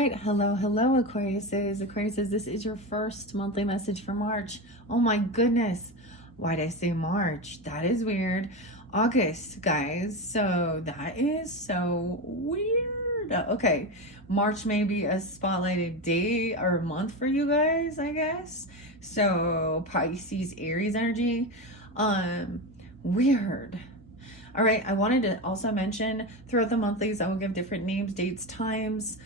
right, hello, Aquariuses. Aquariuses, this is your first monthly message for March. Oh my goodness, why did I say March? That is weird. August, guys, so that is so weird. Okay, March may be a spotlighted day or month for you guys, I guess. So Pisces, Aries energy, weird. All right, I wanted to also mention throughout the monthlies, I will give different names, dates, times.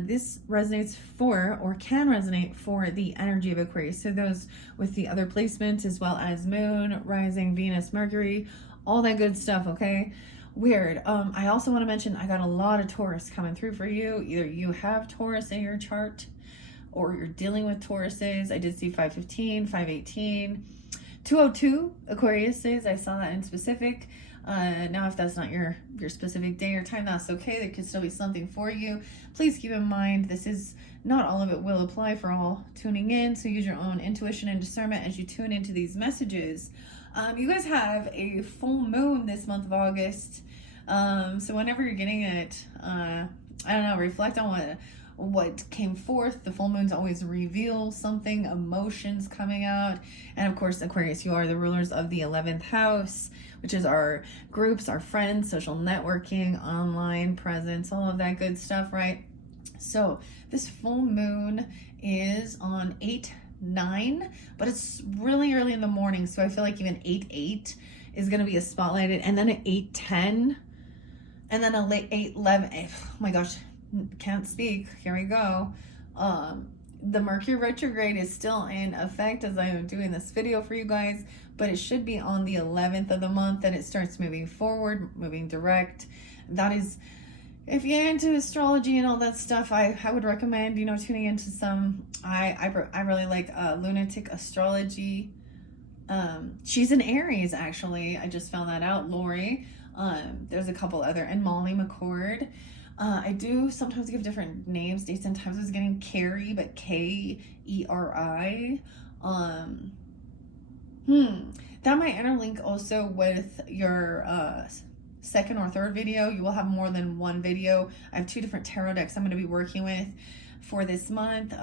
This resonates for, or can resonate for, the energy of Aquarius. So those with the other placements, as well as Moon, Rising, Venus, Mercury, all that good stuff, okay? Weird. I also want to mention I got a lot of Taurus coming through for you. Either you have Taurus in your chart or you're dealing with Tauruses. I did see 515, 518, 202 Aquariuses. I saw that in specific. Now, if that's not your specific day or time, that's okay. There could still be something for you. Please keep in mind, this is not all of it will apply for all tuning in. So use your own intuition and discernment as you tune into these messages. You guys have a full moon this month of August. So whenever you're getting it, I don't know, reflect on what came forth. The full moons always reveal something, emotions coming out. And of course, Aquarius, you are the rulers of the 11th house, which is our groups, our friends, social networking, online presence, all of that good stuff, right? So this full moon is on 8/9, but it's really early in the morning. So I feel like even 8/8 is going to be a spotlighted, and then at 8/10, and then a late 8/11. Oh my gosh, can't speak. Here we go. The Mercury retrograde is still in effect as I am doing this video for you guys, but it should be on the 11th of the month that it starts moving forward, moving direct. That is, if you're into astrology and all that stuff, I would recommend, tuning into some, I really like Lunatic Astrology. She's an Aries, actually. I just found that out. Lori. There's a couple other, and Molly McCord. I do sometimes give different names, dates, and times. I was getting Carrie, but Keri. That might interlink also with your second or third video. You will have more than one video. I have 2 different tarot decks I'm going to be working with for this month.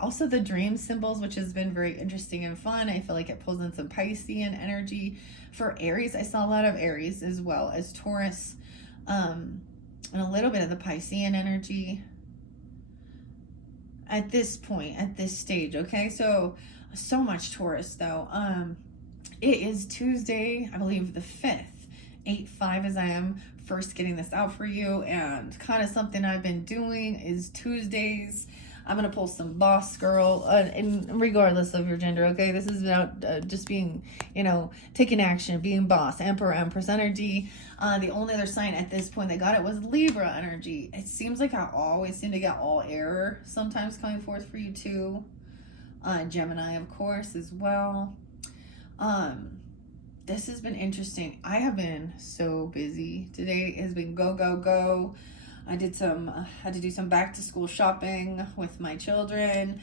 Also the dream symbols, which has been very interesting and fun. I feel like it pulls in some Piscean energy. For Aries, I saw a lot of Aries as well as Taurus. And a little bit of the Piscean energy at this point, at this stage, okay? So much Taurus, though. It is Tuesday, I believe the 5th, 8/5, as I am first getting this out for you, and kind of something I've been doing is Tuesdays, I'm going to pull some boss girl, and regardless of your gender, okay? This is about just being, taking action, being boss, Emperor, Empress energy. The only other sign at this point that got it was Libra energy. It seems like I always seem to get all air sometimes coming forth for you too. Gemini, of course, as well. This has been interesting. I have been so busy. Today has been go, go, go. I had to do some back to school shopping with my children,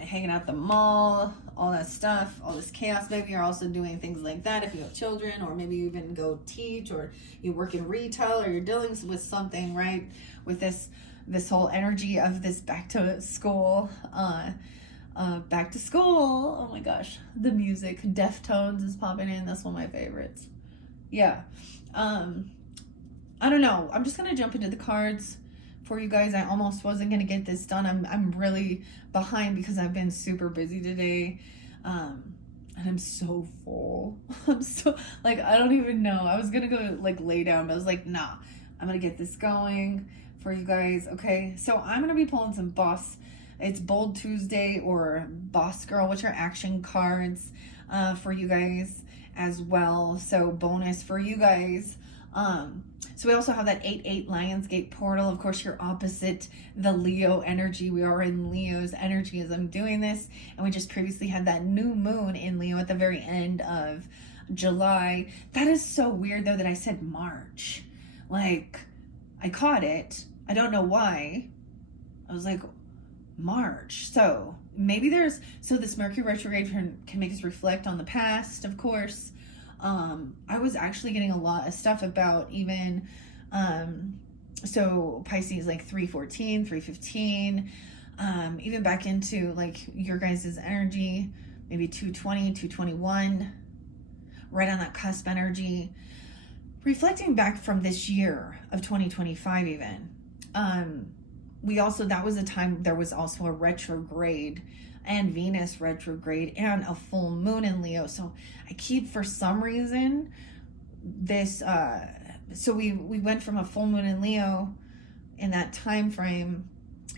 hanging out at the mall, all that stuff, all this chaos. Maybe you're also doing things like that if you have children, or maybe you even go teach, or you work in retail, or you're dealing with something, right? With this whole energy of this back to school, back to school. Oh my gosh, the music, Deftones is popping in. That's one of my favorites. Yeah. I don't know. I'm just going to jump into the cards for you guys. I almost wasn't going to get this done. I'm really behind because I've been super busy today. And I'm so full. I'm so, I don't even know. I was going to go, lay down, but I was like, nah, I'm going to get this going for you guys. Okay. So I'm going to be pulling some boss. It's Bold Tuesday or Boss Girl, which are action cards for you guys as well. So bonus for you guys. So we also have that 8/8 Lionsgate portal. Of course, you're opposite the Leo energy. We are in Leo's energy as I'm doing this. And we just previously had that new moon in Leo at the very end of July. That is so weird, though, that I said March. I caught it. I don't know why. I was like, March. So maybe this Mercury retrograde can make us reflect on the past, of course. I was actually getting a lot of stuff about even So Pisces like 314, 315, even back into like your guys' energy, maybe 220, 221, right on that cusp energy. Reflecting back from this year of 2025 even, we also, that was a time there was also a retrograde and Venus retrograde and a full moon in Leo. So I keep, for some reason, this, so we went from a full moon in Leo in that time frame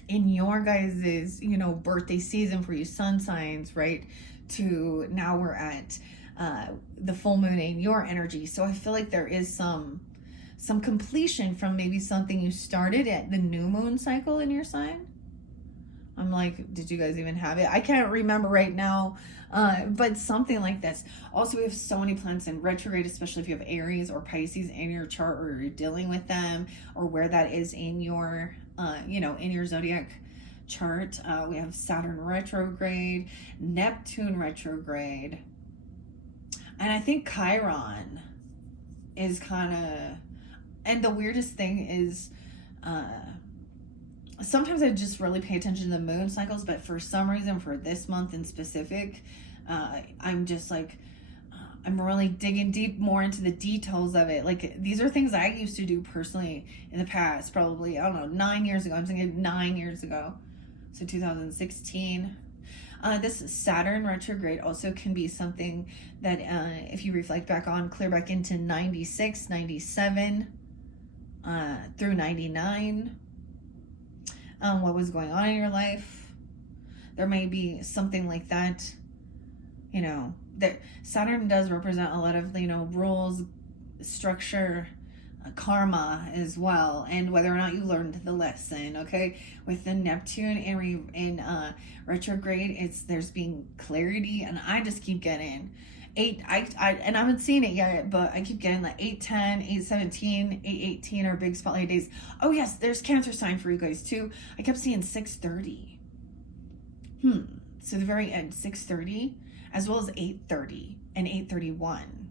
in your guys's, you know, birthday season for you sun signs, right? To now we're at the full moon in your energy. So I feel like there is some completion from maybe something you started at the new moon cycle in your sign. I'm like, did you guys even have it? I can't remember right now, but something like this. Also, we have so many planets in retrograde, especially if you have Aries or Pisces in your chart, or you're dealing with them, or where that is in your, you know, in your zodiac chart. We have Saturn retrograde, Neptune retrograde, and I think Chiron is kind of, and the weirdest thing is, sometimes I just really pay attention to the moon cycles, but for some reason, for this month in specific, I'm just like, I'm really digging deep more into the details of it. Like, these are things I used to do personally in the past, probably, I don't know, 9 years ago. I'm thinking 9 years ago. So 2016. This Saturn retrograde also can be something that, if you reflect back on, clear back into 96, 97, through 99. What was going on in your life. There may be something like that, you know, that Saturn does represent a lot of, you know, rules, structure, karma as well, and whether or not you learned the lesson. Okay, with the Neptune in retrograde, there's being clarity, and I just keep getting and I haven't seen it yet, but I keep getting like 810, 817, 818 are big spotlight days. Oh yes, there's Cancer sign for you guys too. I kept seeing 630. So the very end, 630, as well as 830 and 831.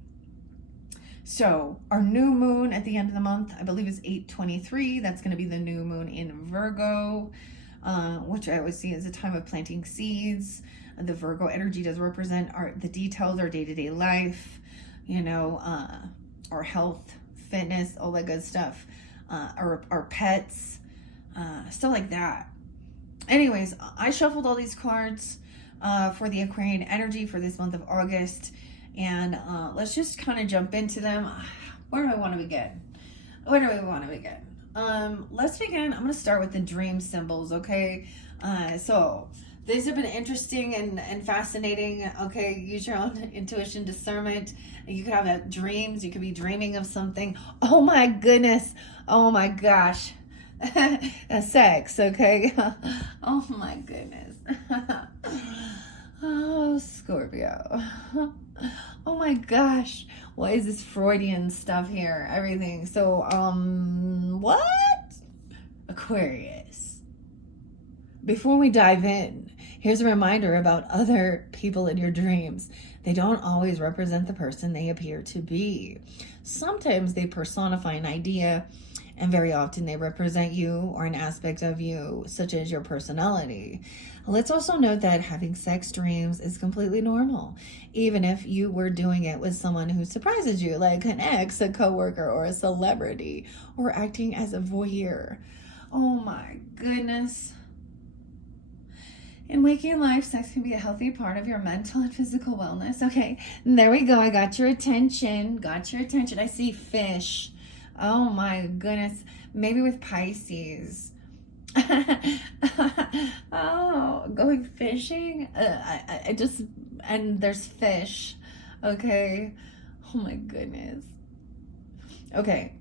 So our new moon at the end of the month, I believe, is 823. That's going to be the new moon in Virgo, which I always see as a time of planting seeds. The Virgo energy does represent the details, our day-to-day life, you know, our health, fitness, all that good stuff, our pets, stuff like that. Anyways, I shuffled all these cards for the Aquarian energy for this month of August, and let's just kind of jump into them. Where do I want to begin? Let's begin. I'm going to start with the dream symbols, okay? So these have been interesting and fascinating. Okay, use your own intuition, discernment. You could have dreams. You could be dreaming of something. Oh my goodness. Oh my gosh. Sex, okay? Oh my goodness. Oh, Scorpio. Oh my gosh. What is this Freudian stuff here? Everything. So, what? Aquarius. Before we dive in, here's a reminder about other people in your dreams. They don't always represent the person they appear to be. Sometimes they personify an idea, and very often they represent you or an aspect of you, such as your personality. Let's also note that having sex dreams is completely normal, even if you were doing it with someone who surprises you, like an ex, a coworker, or a celebrity, or acting as a voyeur. Oh my goodness. In waking life, sex can be a healthy part of your mental and physical wellness. Okay, there we go. I got your attention. I see fish. Oh my goodness. Maybe with Pisces. Oh, going fishing? I just, and there's fish. Okay. Oh my goodness. Okay.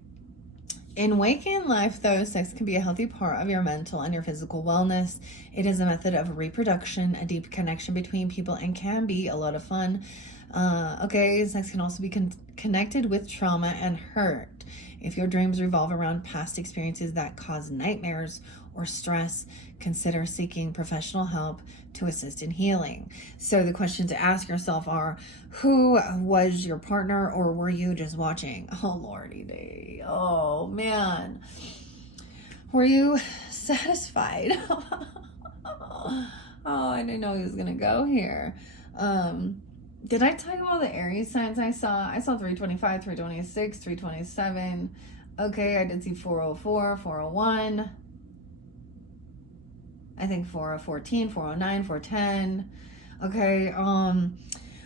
In waking life, though, sex can be a healthy part of your mental and your physical wellness. It is a method of reproduction, a deep connection between people, and can be a lot of fun. Okay, sex can also be connected with trauma and hurt. If your dreams revolve around past experiences that cause nightmares or stress, consider seeking professional help to assist in healing. So the questions to ask yourself are, who was your partner, or were you just watching? Oh, Lordy day. Oh, man. Were you satisfied? Oh, I didn't know he was gonna go here. Did I tell you all the Aries signs I saw? I saw 325, 326, 327. Okay, I did see 404, 401. I think 414, 409, 410. Okay,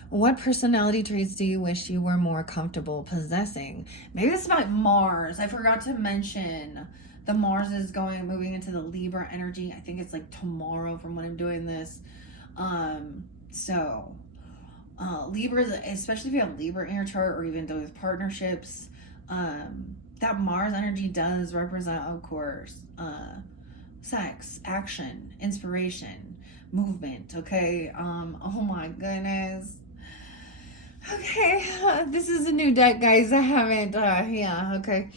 what personality traits do you wish you were more comfortable possessing? Maybe it's about Mars. I forgot to mention the Mars is moving into the Libra energy. I think it's like tomorrow from when I'm doing this. Libra, especially if you have Libra in your chart or even those partnerships, that Mars energy does represent, of course, sex, action, inspiration, movement. Okay. Oh my goodness. Okay, this is a new deck, guys. I haven't, okay.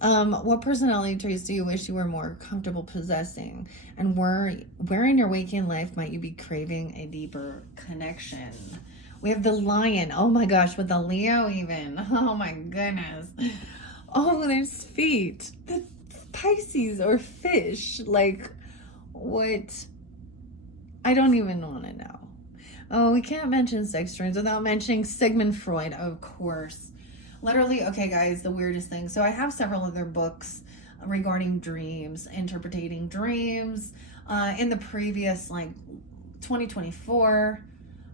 What personality traits do you wish you were more comfortable possessing? And where in your waking life might you be craving a deeper connection? We have the Lion. Oh my gosh, with the Leo even. Oh my goodness. Oh, there's feet. The Pisces or fish. Like, what? I don't even want to know. Oh, we can't mention sex dreams without mentioning Sigmund Freud, of course. Literally, okay, guys, the weirdest thing. So I have several other books regarding dreams, interpreting dreams. In the previous, 2024,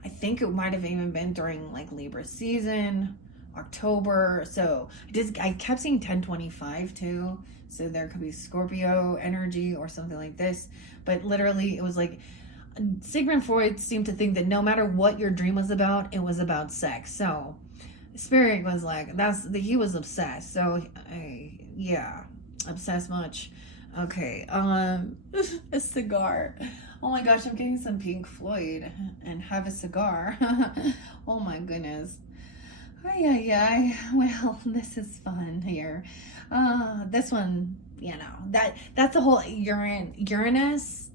I think it might have even been during, Libra season, October. So I kept seeing 1025 too. So there could be Scorpio energy or something like this. But literally, it was Sigmund Freud seemed to think that no matter what your dream was about, it was about sex. So Spirit was he was obsessed. So yeah, obsessed much. Okay, a cigar. Oh my gosh, I'm getting some Pink Floyd and have a cigar. Oh my goodness. Ay. Well, this is fun here. This one, that's a whole Uranus.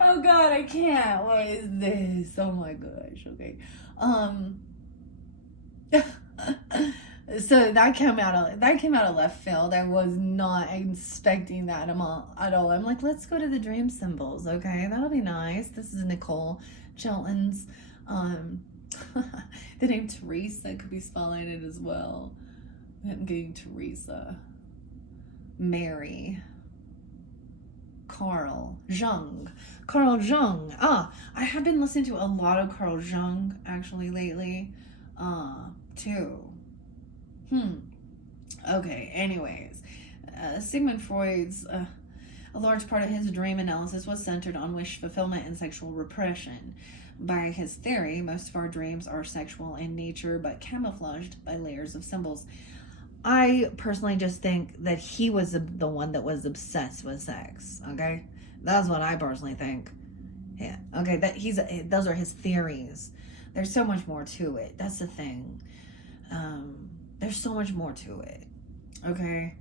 Oh God, I can't. What is this? Oh my gosh. Okay. So that came out of left field. I was not expecting that at all. I'm like, let's go to the dream symbols. Okay, that'll be nice. This is Nicole Chelton's. The name Teresa could be spotlighted as well. I'm getting Teresa, Mary, Carl Jung. I have been listening to a lot of Carl Jung actually lately, too. Okay, anyways, Sigmund Freud's, a large part of his dream analysis was centered on wish fulfillment and sexual repression. By his theory, most of our dreams are sexual in nature, but camouflaged by layers of symbols. I personally just think that he was the one that was obsessed with sex. Okay, that's what I personally think. Yeah. Okay, those are his theories. There's so much more to it. That's the thing. There's so much more to it. Okay.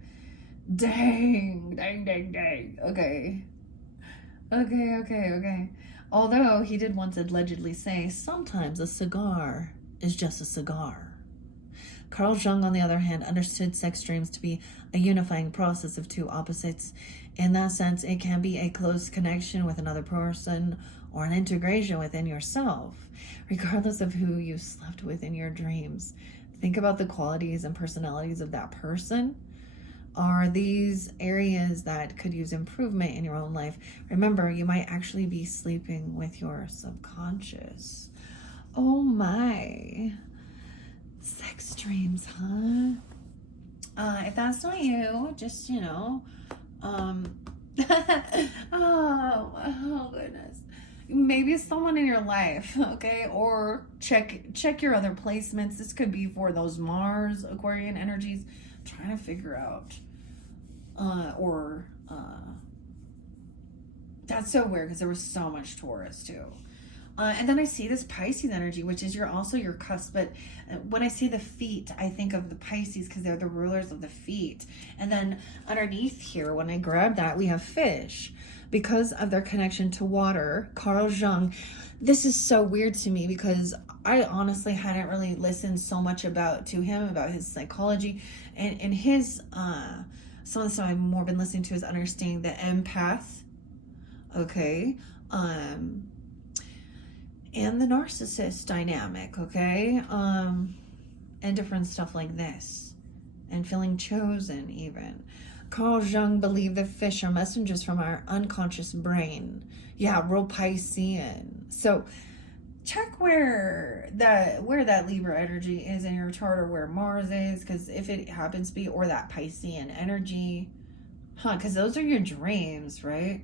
Dang. Okay. Although he did once allegedly say, sometimes a cigar is just a cigar. Carl Jung, on the other hand, understood sex dreams to be a unifying process of two opposites. In that sense, it can be a close connection with another person or an integration within yourself, regardless of who you slept with in your dreams. Think about the qualities and personalities of that person. Are these areas that could use improvement in your own life? Remember, you might actually be sleeping with your subconscious. Oh my. Sex dreams, huh? If that's not you, just, oh goodness. Maybe it's someone in your life, okay? Or check your other placements. This could be for those Mars, Aquarian energies. Trying to figure out. That's so weird because there was so much Taurus too. And then I see this Pisces energy, which is also your cusp. But when I see the feet, I think of the Pisces because they're the rulers of the feet. And then underneath here, when I grab that, we have fish because of their connection to water. Carl Jung. This is so weird to me because I honestly hadn't really listened so much about his psychology and his some of the stuff I've more been listening to is understanding the empath. Okay. And the narcissist dynamic, okay? And different stuff like this. And feeling chosen, even. Carl Jung believed that fish are messengers from our unconscious brain. Yeah, real Piscean. So, check where that Libra energy is in your chart or where Mars is, because if it happens to be, or that Piscean energy. Because those are your dreams, right?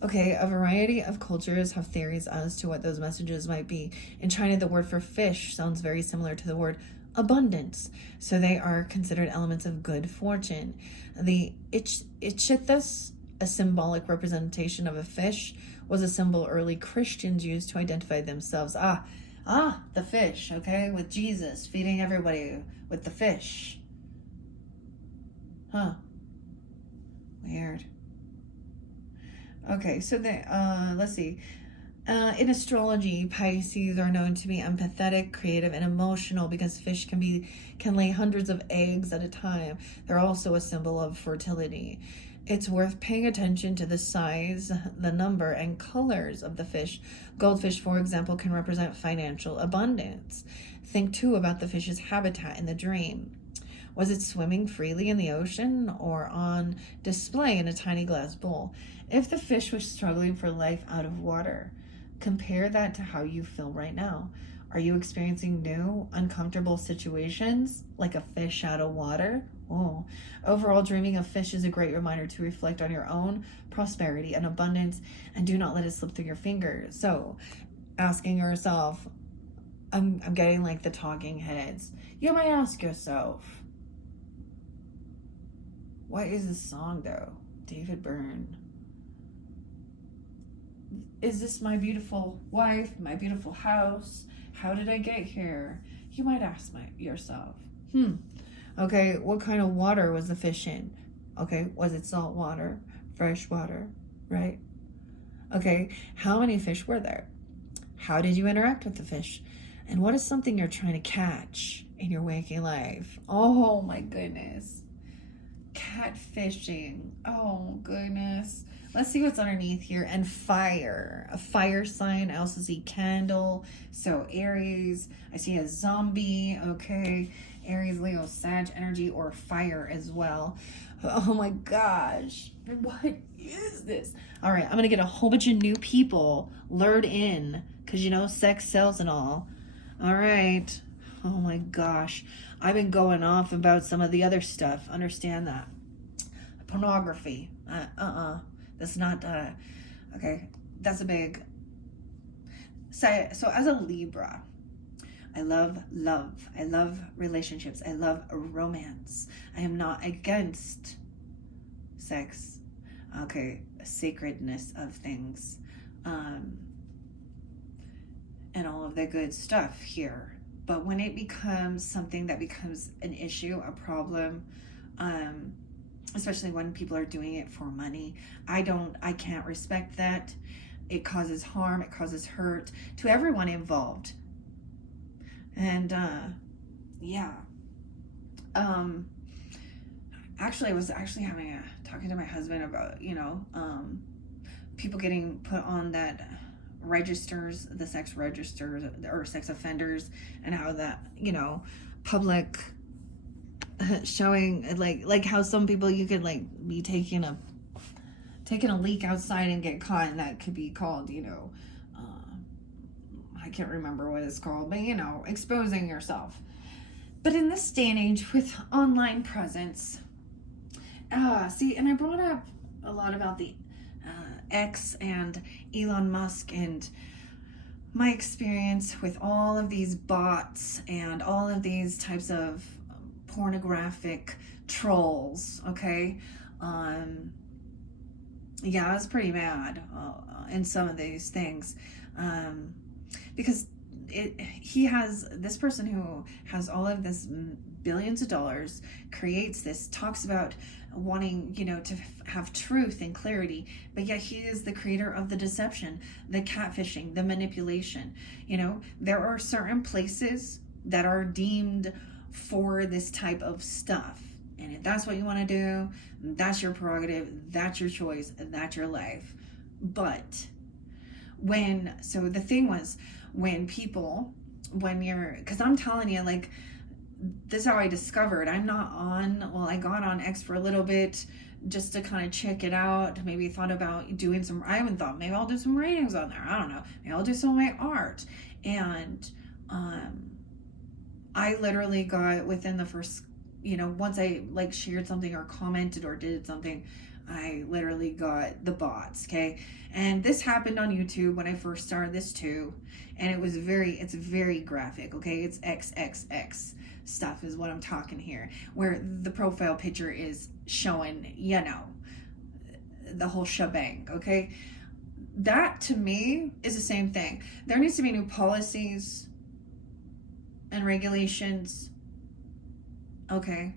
Okay, a variety of cultures have theories as to what those messages might be. In China, the word for fish sounds very similar to the word abundance, so they are considered elements of good fortune. The Ichthys, a symbolic representation of a fish, was a symbol early Christians used to identify themselves. The fish, okay, with Jesus feeding everybody with the fish. Weird. Okay, so let's see. In astrology, Pisces are known to be empathetic, creative, and emotional because fish can lay hundreds of eggs at a time. They're also a symbol of fertility. It's worth paying attention to the size, the number, and colors of the fish. Goldfish, for example, can represent financial abundance. Think too about the fish's habitat in the dream. Was it swimming freely in the ocean or on display in a tiny glass bowl? If the fish was struggling for life out of water, compare that to how you feel right now. Are you experiencing new, uncomfortable situations like a fish out of water? Oh, overall, dreaming of fish is a great reminder to reflect on your own prosperity and abundance and do not let it slip through your fingers. So, asking yourself, I'm getting like the talking heads. You might ask yourself, what is this song though? David Byrne. Is this my beautiful wife, my beautiful house? How did I get here? You might ask yourself. Okay, what kind of water was the fish in? Okay, was it salt water, fresh water, right? Okay, how many fish were there? How did you interact with the fish? And what is something you're trying to catch in your waking life? Oh my goodness. Catfishing. Oh goodness. Let's see what's underneath here. And fire. A fire sign. I also see candle. So Aries. I see a zombie. Okay. Aries, Leo, Sag energy, or fire as well. Oh my gosh. What is this? All right. I'm going to get a whole bunch of new people lured in. Because, you know, sex sells and all. All right. Oh my gosh. I've been going off about some of the other stuff. Understand that. Pornography. That's not, okay. That's a big. So as a Libra, I love love. I love relationships. I love romance. I am not against sex. Okay. Sacredness of things. And all of the good stuff here. But when it becomes something that becomes an issue, a problem, especially when people are doing it for money, I can't respect that. It causes harm, it causes hurt to everyone involved. And yeah. Actually, I was talking to my husband about, people getting put on that registers, the sex registers or sex offenders, and how that, public showing like how some people you could like be taking a leak outside and get caught, and that could be called, I can't remember what it's called, but exposing yourself. But in this day and age with online presence, and I brought up a lot about the X and Elon Musk and my experience with all of these bots and all of these types of pornographic trolls, okay? Yeah, I was pretty mad in some of these things, because this person who has all of this billions of dollars, creates this, talks about wanting, to have truth and clarity, but yet he is the creator of the deception, the catfishing, the manipulation. There are certain places that are deemed for this type of stuff. And if that's what you want to do, that's your prerogative, that's your choice, that's your life. But so the thing was, because I'm telling you, like, this is how I discovered. I got on X for a little bit just to kind of check it out. Maybe thought about doing I even thought maybe I'll do some ratings on there. I don't know. Maybe I'll do some of my art. And I literally got within the first, once I like shared something or commented or did something, I literally got the bots. Okay. And this happened on YouTube when I first started this too. And it's very graphic. Okay. It's XXX stuff is what I'm talking here, where the profile picture is showing, the whole shebang. Okay. That to me is the same thing. There needs to be new policies and regulations. Okay.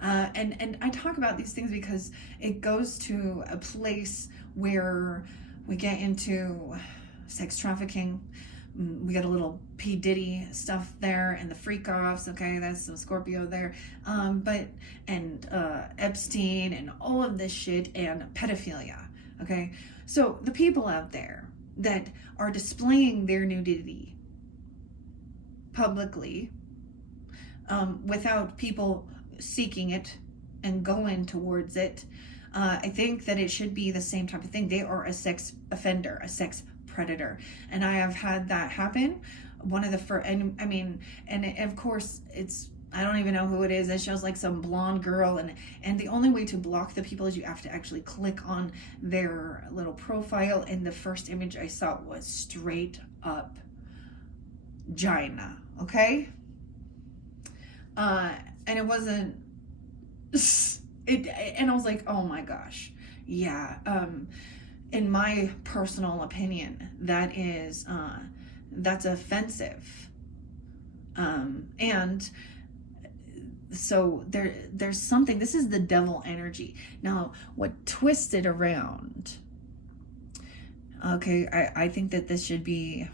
And I talk about these things because it goes to a place where we get into sex trafficking. We got a little P. Diddy stuff there, and the freak offs. Okay, that's some Scorpio there. And Epstein and all of this shit, and pedophilia. Okay, so the people out there that are displaying their nudity publicly, without people seeking it and going towards it, I think that it should be the same type of thing. They are a sex offender, a sex predator, and I have had that happen. One of the first, and of course I don't even know who it is. It shows like some blonde girl, and the only way to block the people is you have to actually click on their little profile, and the first image I saw was straight up Gina. Okay. And it wasn't and I was like, oh my gosh. Yeah. In my personal opinion, that's offensive. And so there's something, this is the devil energy. Now, what twisted around, okay, I think that this should be,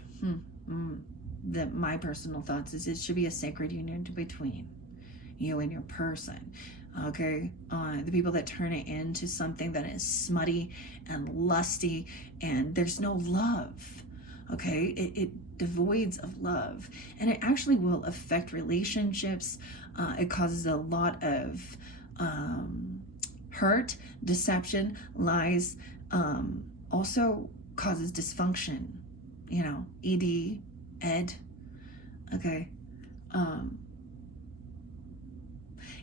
my personal thoughts is it should be a sacred union between you and your person. Okay, the people that turn it into something that is smutty and lusty, and there's no love. Okay, it devoids of love, and it actually will affect relationships. It causes a lot of hurt, deception, lies. Also causes dysfunction. Ed. Okay.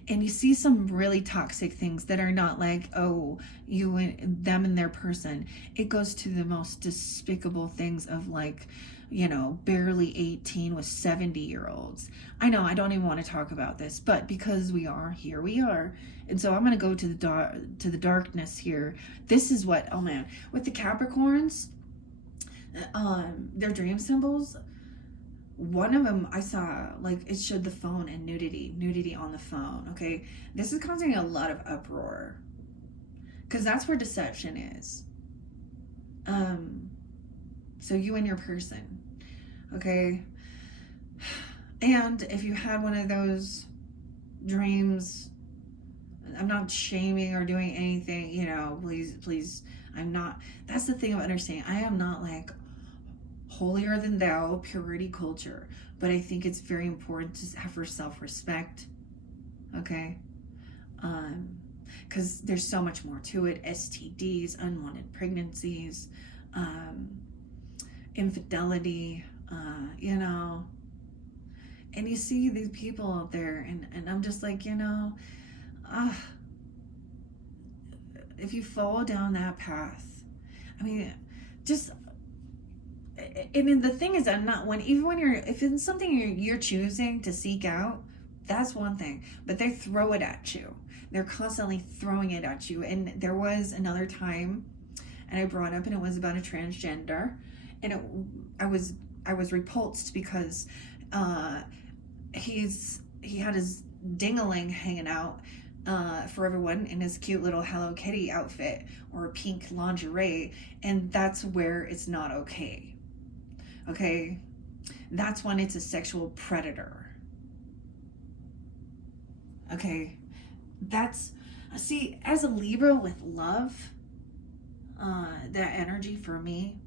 And you see some really toxic things that are not like, oh, you and them and their person. It goes to the most despicable things of like, barely 18 with 70-year-olds. I know I don't even want to talk about this, but because we are, here we are. And so I'm going to go to the darkness here. This is what, oh man, with the Capricorns, their dream symbols, one of them I saw, like, it showed the phone and nudity on the phone. Okay, this is causing a lot of uproar because that's where deception is. So you and your person, okay. And if you had one of those dreams, I'm not shaming or doing anything, please, I'm not. That's the thing of understanding. I am not like holier than thou, purity culture, but I think it's very important to have for self-respect. Okay, because there's so much more to it. STDs, unwanted pregnancies, infidelity, and you see these people out there, and I'm just like, if you fall down that path, just. And the thing is, if it's something you're choosing to seek out, that's one thing, but they throw it at you. they're constantly throwing it at you. And there was another time, and I brought up, and it was about a transgender, and I was repulsed because he had his ding-a-ling hanging out for everyone in his cute little Hello Kitty outfit or pink lingerie, and that's where it's not okay. Okay, that's when it's a sexual predator. Okay, that's, see, as a Libra with love, that energy for me,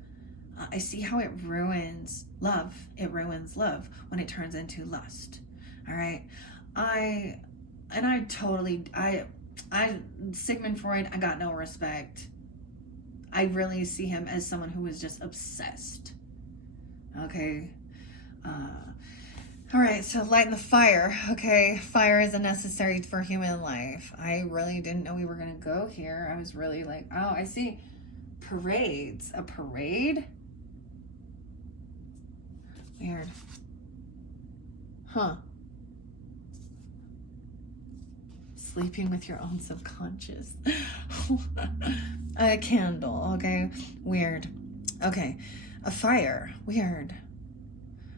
I see how it ruins love. It ruins love when it turns into lust. All right, I Sigmund Freud, I got no respect. I really see him as someone who was just obsessed. Okay. All right, so lighting the fire. Okay, fire isn't necessary for human life. I really didn't know we were going to go here. I was really like, oh, I see parades. A parade? Weird. Huh. Sleeping with your own subconscious. A candle, okay? Weird. Okay, a fire. Weird.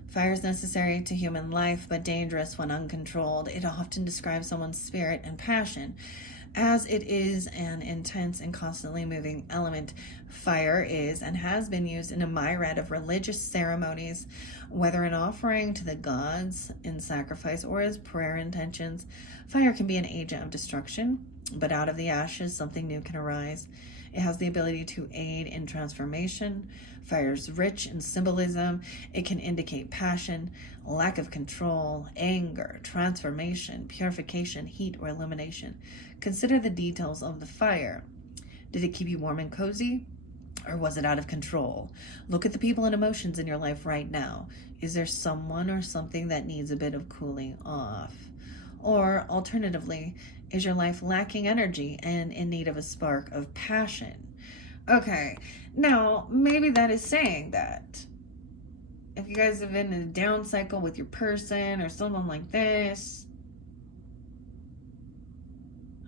Fire is necessary to human life, but dangerous when uncontrolled. It often describes someone's spirit and passion, as it is an intense and constantly moving element. Fire is and has been used in a myriad of religious ceremonies, whether an offering to the gods in sacrifice or as prayer intentions. Fire can be an agent of destruction, but out of the ashes, something new can arise. It has the ability to aid in transformation. Fire is rich in symbolism. It can indicate passion, lack of control, anger, transformation, purification, heat, or illumination. Consider the details of the fire. Did it keep you warm and cozy? Or was it out of control? Look at the people and emotions in your life right now. Is there someone or something that needs a bit of cooling off? Or alternatively, is your life lacking energy and in need of a spark of passion? Okay, now maybe that is saying that if you guys have been in a down cycle with your person or someone like this,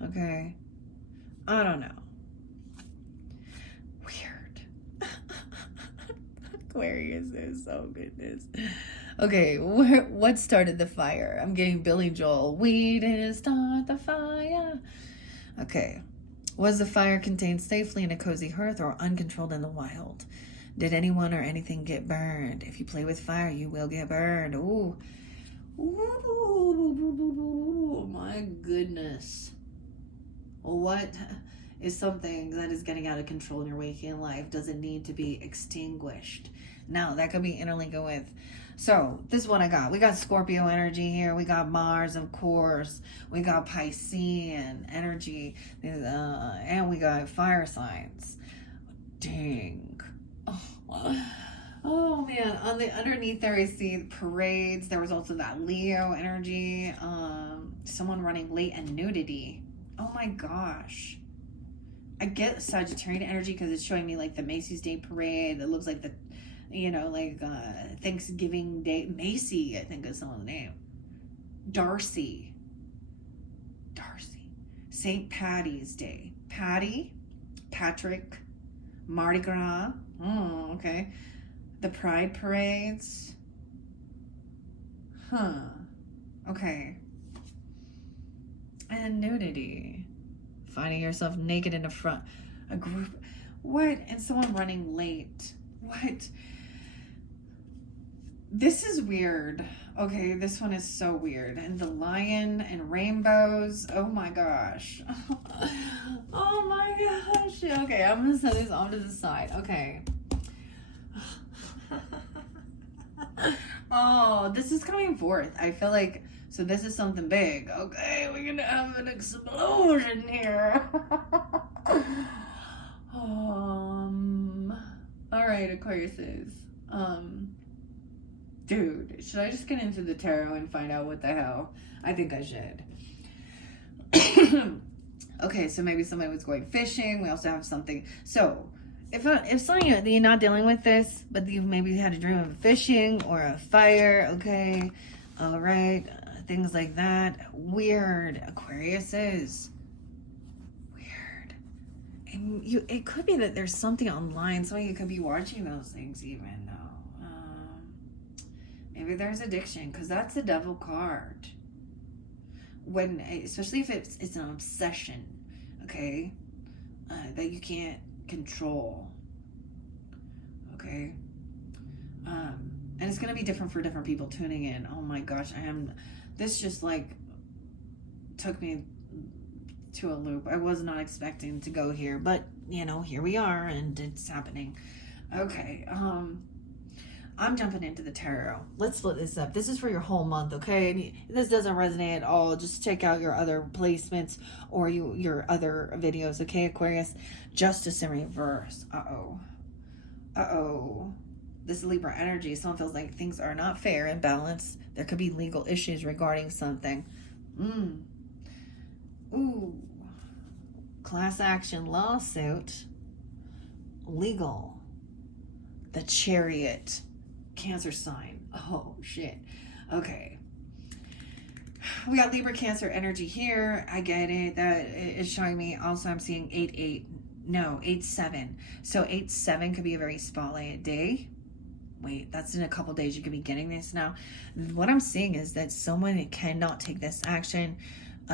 okay, I don't know. Weird. Aquarius is, oh goodness. Okay, what started the fire? I'm getting Billy Joel. We didn't start the fire. Okay. Was the fire contained safely in a cozy hearth or uncontrolled in the wild? Did anyone or anything get burned? If you play with fire, you will get burned. Ooh. Ooh, my goodness. What is something that is getting out of control in your waking life doesn't need to be extinguished? Now, that could be interlinked with. So, this is what I got. We got Scorpio energy here. We got Mars, of course. We got Piscean energy. And we got fire signs. Dang. Oh, man. On the underneath there, I see parades. There was also that Leo energy. Someone running late and nudity. Oh, my gosh. I get Sagittarian energy because it's showing me like the Macy's Day Parade. It looks like the, Thanksgiving Day. Macy, I think is someone's name. Darcy. St. Patty's Day. Patrick. Mardi Gras. Oh, okay. The Pride Parades. Huh. Okay. And nudity. Finding yourself naked in a group. What? And someone running late. What? This is weird. Okay, this one is so weird. And the lion and rainbows. Oh my gosh. Oh my gosh. Okay, I'm going to set this off to the side. Okay. Oh, this is coming forth. I feel like, so this is something big. Okay, we're going to have an explosion here. All right, Aquariuses. Dude, should I just get into the tarot and find out what the hell? I think I should. Okay, so maybe somebody was going fishing. We also have something. So, if some of you're not dealing with this, but you've maybe had a dream of fishing or a fire, okay, all right, things like that. Weird, Aquariuses. it could be that there's something online. So you could be watching those things even though. Maybe there's addiction, because that's the devil card. When, especially if it's an obsession, okay, that you can't control, okay, and it's gonna be different for different people tuning in. Oh my gosh, this just like took me to a loop. I was not expecting to go here, but you know, here we are, and it's happening. Okay, I'm jumping into the tarot. Let's split this up. This is for your whole month, okay? And if this doesn't resonate at all, just check out your other placements or your other videos, okay, Aquarius? Justice in reverse. Uh-oh. This is Libra energy. Someone feels like things are not fair and balanced. There could be legal issues regarding something. Ooh. Class action lawsuit. Legal. The Chariot. Cancer sign. Oh shit. Okay, we got Libra Cancer energy here. I get it. That is showing me. Also, I'm seeing 8-7. So 8-7 could be a very spotlight day. Wait, that's in a couple days. You could be getting this now. What I'm seeing is that someone cannot take this action.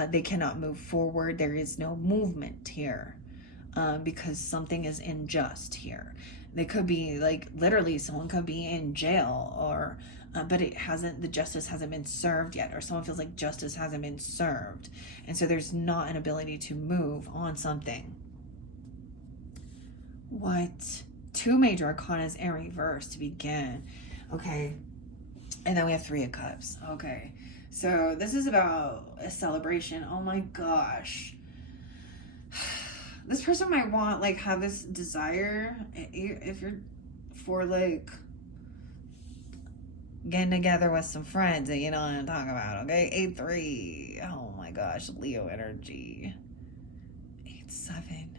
They cannot move forward. There is no movement here because something is unjust here. They could be like, literally someone could be in jail, or but the justice hasn't been served yet, or someone feels like justice hasn't been served, and so there's not an ability to move on something. What? 2 major arcanas in reverse to begin. Okay, and then we have 3 of Cups. Okay, so this is about a celebration. Oh my gosh. This person might want, like, have this desire, if you're for, like, getting together with some friends that you know what I'm talking about, okay? 8-3. Oh my gosh, Leo energy. 8-7.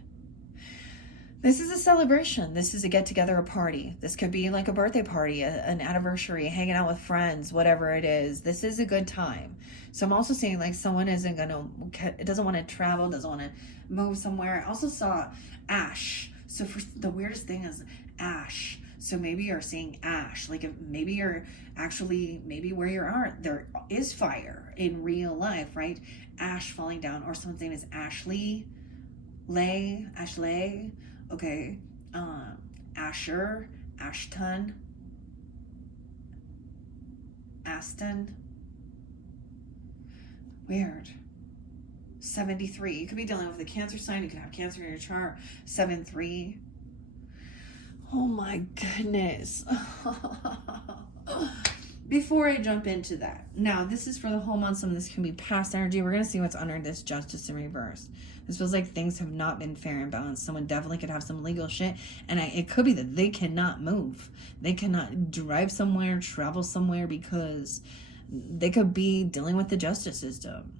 This is a celebration. This is a get-together, a party. This could be like a birthday party, an anniversary, hanging out with friends, whatever it is. This is a good time. So I'm also seeing like someone doesn't want to travel, doesn't want to move somewhere. I also saw ash. So the weirdest thing is ash. So maybe you're seeing ash. Like maybe you're actually, maybe where you are, there is fire in real life, right? Ash falling down, or someone's name is Ashley. Ashley. Okay, Asher, Ashton, Aston. Weird. 73. You could be dealing with a Cancer sign. You could have Cancer in your chart. 7-3. Oh my goodness. Before I jump into that, now this is for the whole month. Some of this can be past energy. We're going to see what's under this Justice in reverse. This feels like things have not been fair and balanced. Someone definitely could have some legal shit, and it could be that they cannot move. They cannot drive somewhere, travel somewhere, because they could be dealing with the justice system,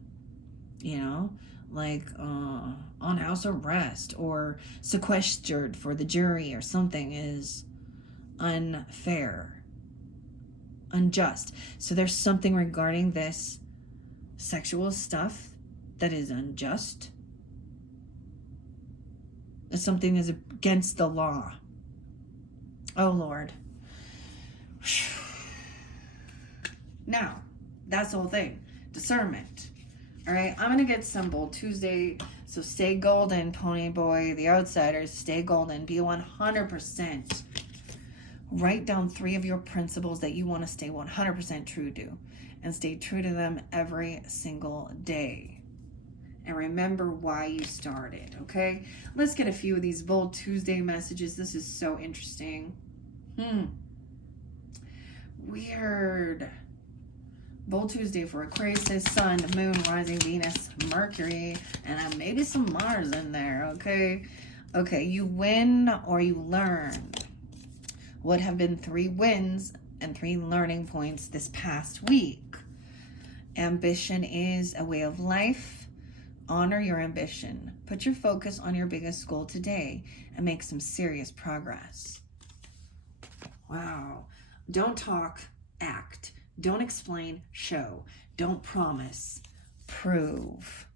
you know, like on house arrest or sequestered for the jury, or something is unfair, unjust. So there's something regarding this sexual stuff that is unjust. Something is against the law. Oh Lord. Now, that's the whole thing. Discernment. All right, I'm going to get some Bold Tuesday. So stay golden, pony boy. The outsiders, stay golden. Be 100%. Write down 3 of your principles that you want to stay 100% true to. And stay true to them every single day. And remember why you started, okay? Let's get a few of these Bold Tuesday messages. This is so interesting. Weird. Bold Tuesday for Aquarius, Sun, Moon, Rising, Venus, Mercury, and maybe some Mars in there, okay? Okay, you win or you learn. What have been 3 wins and 3 learning points this past week? Ambition is a way of life. Honor your ambition. Put your focus on your biggest goal today and make some serious progress. Wow. Don't talk, act. Don't explain, show. Don't promise, prove.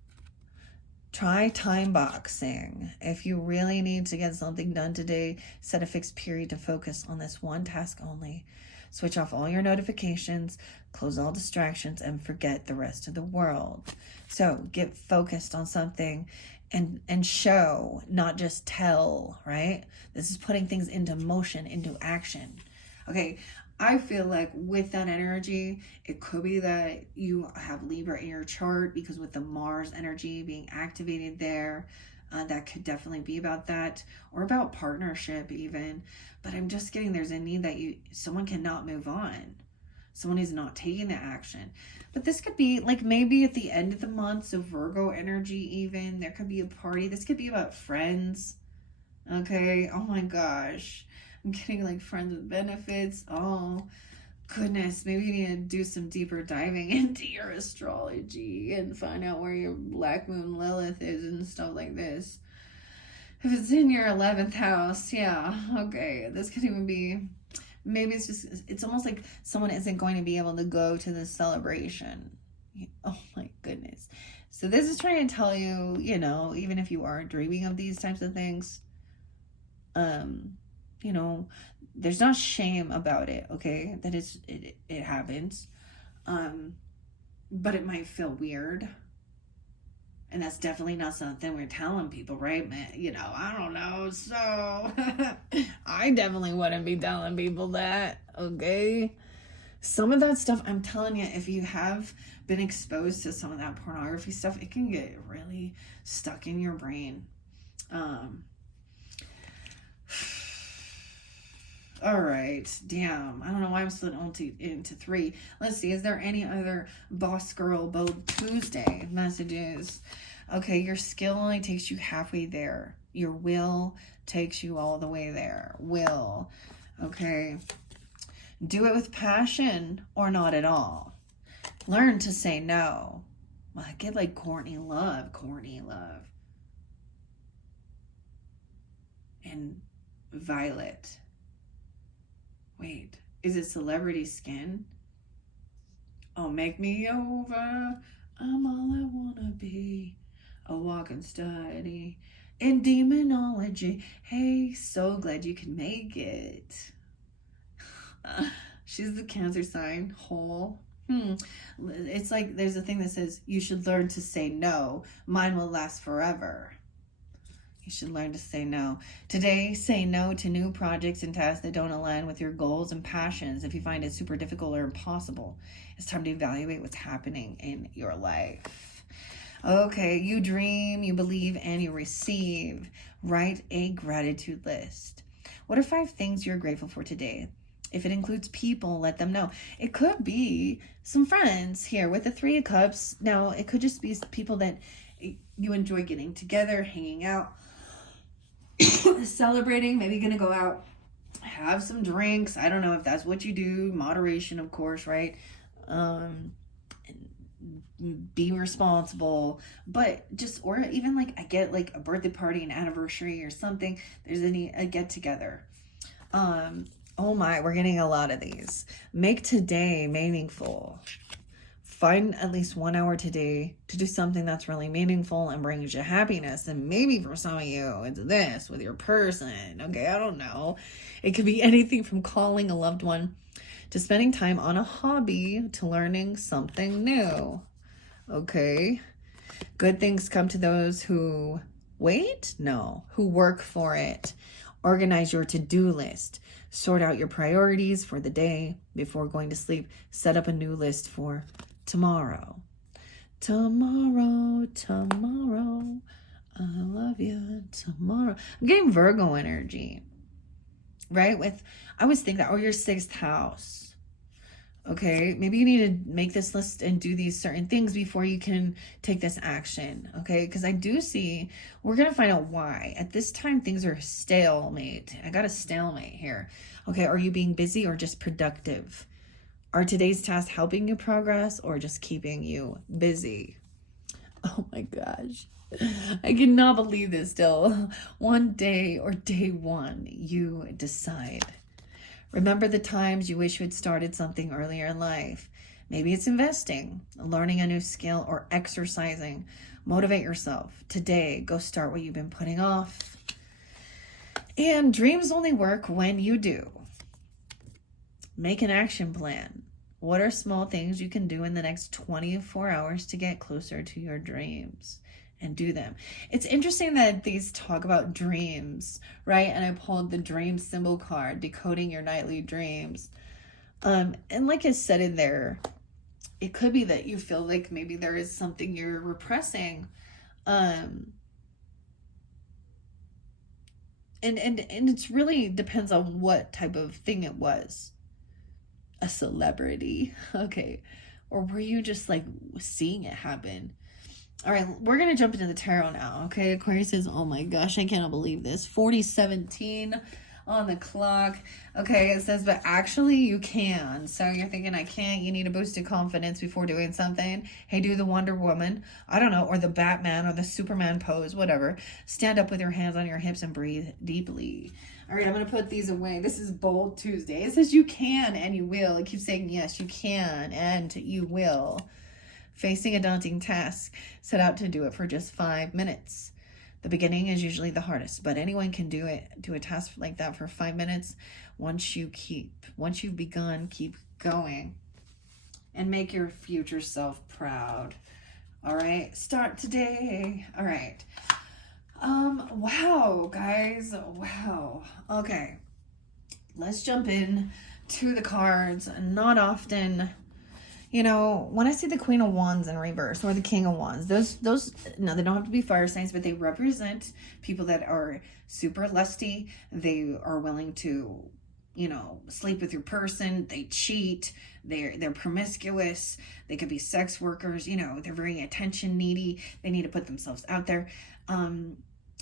Try time boxing. If you really need to get something done today, set a fixed period to focus on this one task only. Switch off all your notifications, close all distractions, and forget the rest of the world. So get focused on something and show, not just tell, right? This is putting things into motion, into action. Okay, I feel like with that energy, it could be that you have Libra in your chart, because with the Mars energy being activated there, that could definitely be about that, or about partnership even. But I'm just getting there's a need that someone cannot move on. Someone is not taking the action. But this could be like maybe at the end of the month, so Virgo energy even. There could be a party. This could be about friends. Okay, oh my gosh. I'm getting like friends with benefits. Oh, goodness. Maybe you need to do some deeper diving into your astrology and find out where your Black Moon Lilith is and stuff like this. If it's in your 11th house, yeah, okay. This could even be, maybe it's almost like someone isn't going to be able to go to the celebration. Oh my goodness. So this is trying to tell you, you know, even if you are dreaming of these types of things, you know, there's not shame about it, okay? That it happens. But it might feel weird. And that's definitely not something we're telling people, right, man? You know, I don't know. So I definitely wouldn't be telling people that, okay? Some of that stuff, I'm telling you, if you have been exposed to some of that pornography stuff, it can get really stuck in your brain. All right, damn. I don't know why I'm split into 3. Let's see. Is there any other Boss Girl Bold Tuesday messages? Okay, your skill only takes you halfway there. Your will takes you all the way there. Will. Okay. Do it with passion or not at all. Learn to say no. Well, I get like Courtney Love. And Violet. Wait, is it Celebrity Skin? Oh, make me over. I'm all I wanna be. A walking study in demonology. Hey, so glad you can make it. She's the Cancer sign. Whole. It's like there's a thing that says you should learn to say no. Mine will last forever. You should learn to say no. Today, say no to new projects and tasks that don't align with your goals and passions if you find it super difficult or impossible. It's time to evaluate what's happening in your life. Okay, you dream, you believe, and you receive. Write a gratitude list. What are 5 things you're grateful for today? If it includes people, let them know. It could be some friends here with the 3 of Cups. Now, it could just be people that you enjoy getting together, hanging out, celebrating, maybe gonna go out, have some drinks. I don't know if that's what you do. Moderation, of course, right? Be responsible, but just, or even like I get like a birthday party, an anniversary or something. There's a get together. Oh my, we're getting a lot of these. Make today meaningful. Find at least 1 hour today to do something that's really meaningful and brings you happiness. And maybe for some of you, it's this with your person. Okay, I don't know. It could be anything from calling a loved one to spending time on a hobby to learning something new. Okay. Good things come to those who wait? No. Who work for it. Organize your to-do list. Sort out your priorities for the day before going to sleep. Set up a new list for tomorrow. Tomorrow. I love you. Tomorrow. I'm getting Virgo energy. Right? I always think that, or your 6th house. Okay, maybe you need to make this list and do these certain things before you can take this action. Okay, because I do see, we're going to find out why. At this time, things are stalemate. I got a stalemate here. Okay, are you being busy or just productive? Are today's tasks helping you progress or just keeping you busy? Oh my gosh. I cannot believe this still. One day or day 1, you decide. Remember the times you wish you had started something earlier in life. Maybe it's investing, learning a new skill, or exercising. Motivate yourself. Today, go start what you've been putting off. And dreams only work when you do. Make an action plan. What are small things you can do in the next 24 hours to get closer to your dreams? And do them. It's interesting that these talk about dreams, right? And I pulled the dream symbol card, decoding your nightly dreams. And like I said in there, it could be that you feel like maybe there is something you're repressing. And it's really depends on what type of thing it was. A celebrity, okay, or were you just like seeing it happen? All right, we're gonna jump into the tarot now, okay? Aquarius says, oh my gosh, I cannot believe this. 40:17 on the clock. Okay, it says, but actually you can. So you're thinking, I can't. You need a boost of confidence before doing something. Hey, do the Wonder Woman, I don't know, or the Batman or the Superman pose, whatever. Stand up with your hands on your hips and breathe deeply. All right, I'm going to put these away. This is Bold Tuesday. It says you can and you will. It keeps saying, yes, you can and you will. Facing a daunting task, set out to do it for just 5 minutes. The beginning is usually the hardest, but anyone can do it. Do a task like that for 5 minutes. Once you've begun, keep going. And make your future self proud. All right, start today. All right. Wow, guys. Wow. Okay. Let's jump in to the cards. Not often, when I see the Queen of Wands in reverse or the King of Wands, those, no, they don't have to be fire signs, but they represent people that are super lusty. They are willing to, sleep with your person. They cheat. They're promiscuous. They could be sex workers. They're very attention needy. They need to put themselves out there.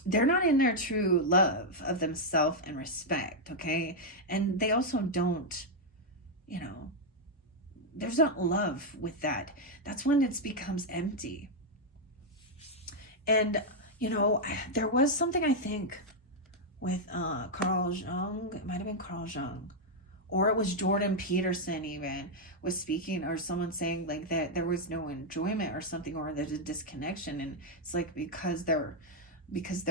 They're not in their true love of themselves and respect. Okay. And they also don't, there's not love with that. That's when it becomes empty. And, there was something, I think, with Carl Jung. It might have been Carl Jung. Or it was Jordan Peterson even was speaking, or someone saying like that there was no enjoyment or something, or there's a disconnection. And it's like because there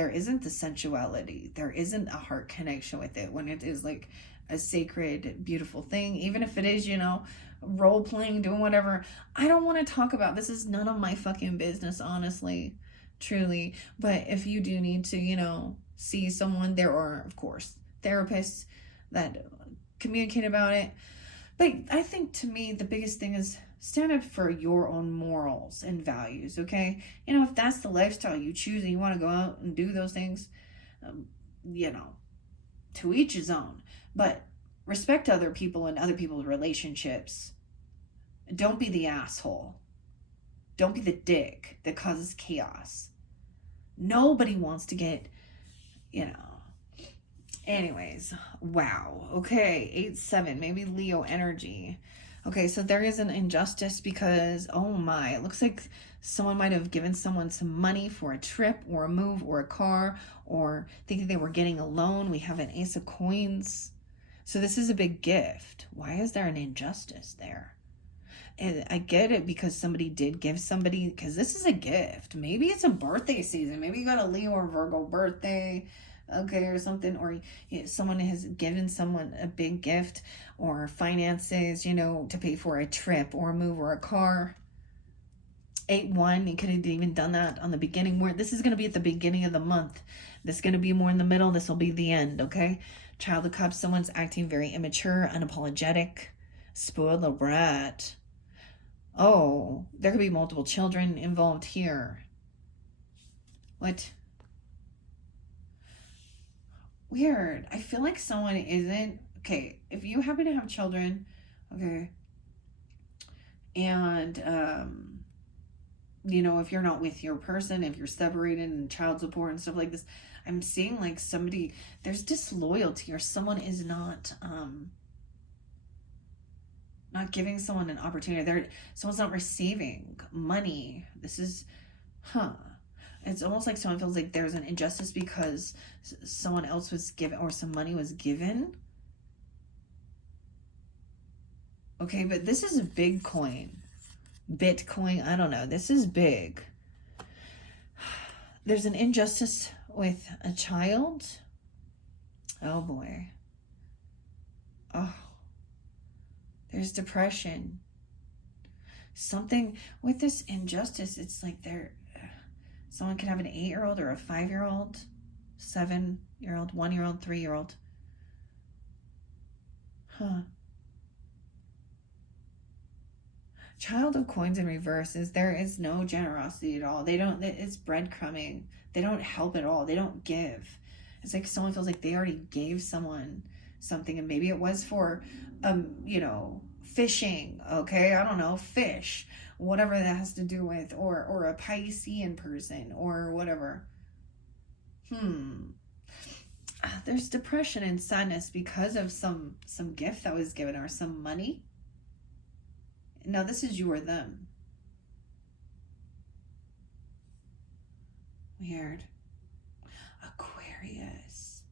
isn't the sensuality. There isn't a heart connection with it when it is like a sacred, beautiful thing. Even if it is, role playing, doing whatever. I don't want to talk about, this is none of my fucking business, honestly, truly. But if you do need to, see someone, there are, of course, therapists that communicate about it. But I think to me, the biggest thing is stand up for your own morals and values, okay? If that's the lifestyle you choose and you want to go out and do those things, to each his own. But respect other people and other people's relationships. Don't be the asshole. Don't be the dick that causes chaos. Nobody wants to get, Anyways, wow. Okay, 8-7, maybe Leo energy. Okay, so there is an injustice because, oh my, it looks like someone might have given someone some money for a trip or a move or a car, or thinking they were getting a loan. We have an Ace of Coins. So this is a big gift. Why is there an injustice there? And I get it because somebody did give somebody, because this is a gift. Maybe it's a birthday season. Maybe you got a Leo or Virgo birthday, okay, or something, or someone has given someone a big gift or finances, to pay for a trip or a move or a car. 8-1, you could have even done that on the beginning, where this is going to be at the beginning of the month. This is going to be more in the middle. This will be the end, okay? Child of Cups, someone's acting very immature, unapologetic, spoiled little brat. Oh, there could be multiple children involved here. What? Weird. I feel like someone isn't, okay, if you happen to have children, okay, and, if you're not with your person, if you're separated and child support and stuff like this, I'm seeing like somebody, there's disloyalty, or someone is not giving someone an opportunity. Someone's not receiving money. This is, it's almost like someone feels like there's an injustice because someone else was given, or some money was given. Okay, but this is a big coin. Bitcoin, I don't know. This is big. There's an injustice with a child. Oh boy. Oh. There's depression. Something with this injustice, it's like someone could have an 8-year-old or a 5-year-old, 7-year-old, 1-year-old, 3-year-old. Huh. Child of coins in reverse is there is no generosity at all. It's breadcrumbing. They don't help at all. They don't give. It's like someone feels like they already gave someone something, and maybe it was for, fishing. Okay, I don't know, fish, whatever that has to do with, or a Piscean person, or whatever. There's depression and sadness because of some gift that was given or some money. Now this is you or them. Weird. Aquarius.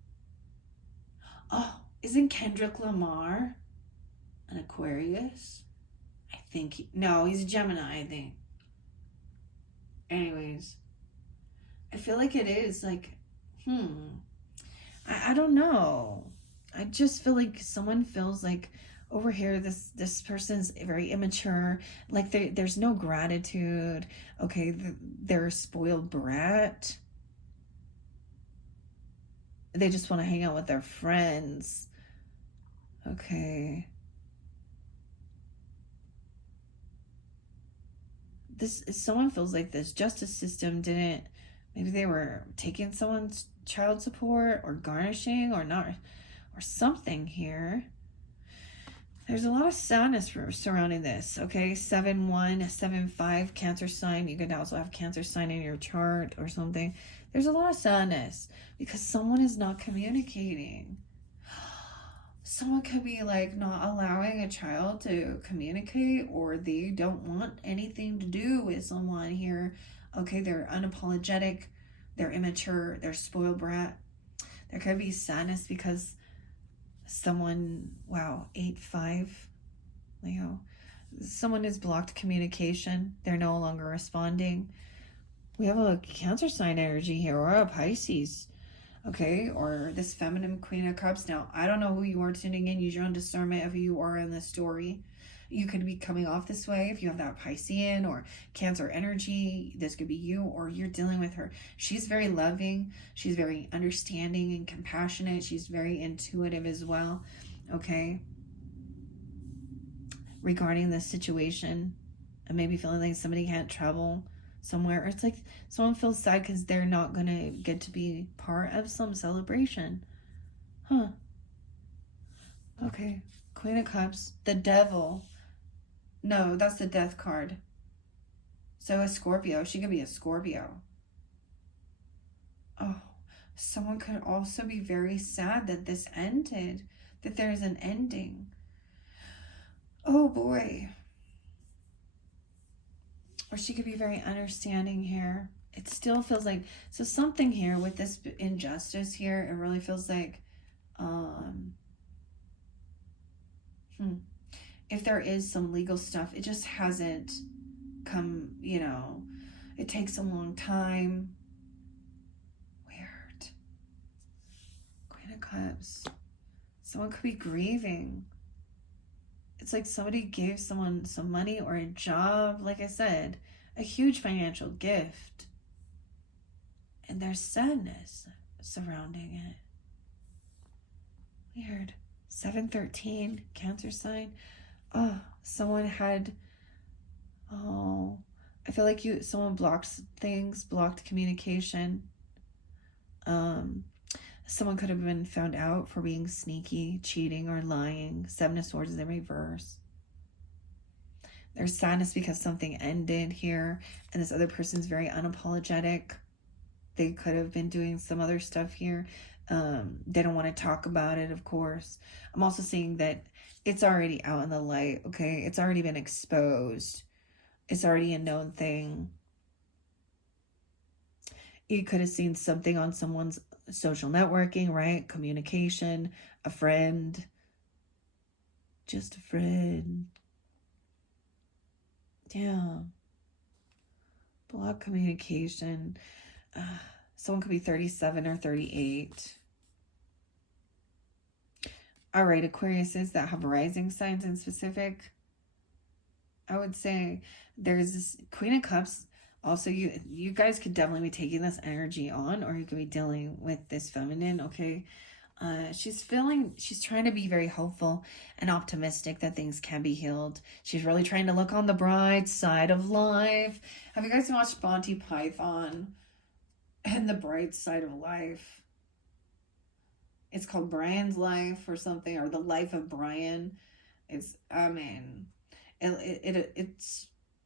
Oh, isn't Kendrick Lamar an Aquarius? I think no, he's a Gemini, I think. Anyways, I feel like it is like, I don't know. I just feel like someone feels like over here this person's very immature, like there's no gratitude. Okay, they're a spoiled brat. They just want to hang out with their friends. Okay. Someone feels like this justice system didn't, maybe they were taking someone's child support or garnishing or not, or something here. There's a lot of sadness surrounding this. Okay, 7-1, 7-5, Cancer sign. You could also have Cancer sign in your chart or something. There's a lot of sadness because someone is not communicating. Someone could be like not allowing a child to communicate, or they don't want anything to do with someone here. Okay, they're unapologetic, they're immature, they're spoiled brat. There could be sadness because someone, wow, 8-5, Leo. Someone has blocked communication. They're no longer responding. We have a Cancer sign energy here, or a Pisces. Okay, or this feminine Queen of Cups. Now, I don't know who you are tuning in. Use your own discernment of who you are in this story. You could be coming off this way if you have that Piscean or Cancer energy. This could be you, or you're dealing with her. She's very loving. She's very understanding and compassionate. She's very intuitive as well. Okay, regarding this situation, and maybe feeling like somebody can't travel somewhere, or it's like someone feels sad because they're not gonna get to be part of some celebration. Okay, Queen of Cups, the Devil. No, that's the Death card. So a Scorpio. She could be a Scorpio. Oh, someone could also be very sad that this ended, that there's an ending. Oh boy. Or she could be very understanding here. It still feels like, so something here with this injustice here, it really feels like, if there is some legal stuff, it just hasn't come, it takes a long time. Weird. Queen of Cups. Someone could be grieving. It's like somebody gave someone some money or a job, like I said, a huge financial gift. And there's sadness surrounding it. Weird. 7-13, Cancer sign. Oh, someone had, I feel like someone blocked things, blocked communication. Someone could have been found out for being sneaky, cheating, or lying. 7 of Swords is in reverse. There's sadness because something ended here, and this other person's very unapologetic. They could have been doing some other stuff here. They don't want to talk about it, of course. I'm also seeing that it's already out in the light, okay? It's already been exposed. It's already a known thing. You could have seen something on someone's social networking, right? Communication, a friend. Just a friend. Yeah. Block communication. Someone could be 37 or 38. All right, Aquariuses that have rising signs in specific, I would say there's this Queen of Cups. Also, you guys could definitely be taking this energy on, or you could be dealing with this feminine, okay? She's trying to be very hopeful and optimistic that things can be healed. She's really trying to look on the bright side of life. Have you guys watched Monty Python and the Bright Side of Life? It's called Brian's Life or something, or The Life of Brian. It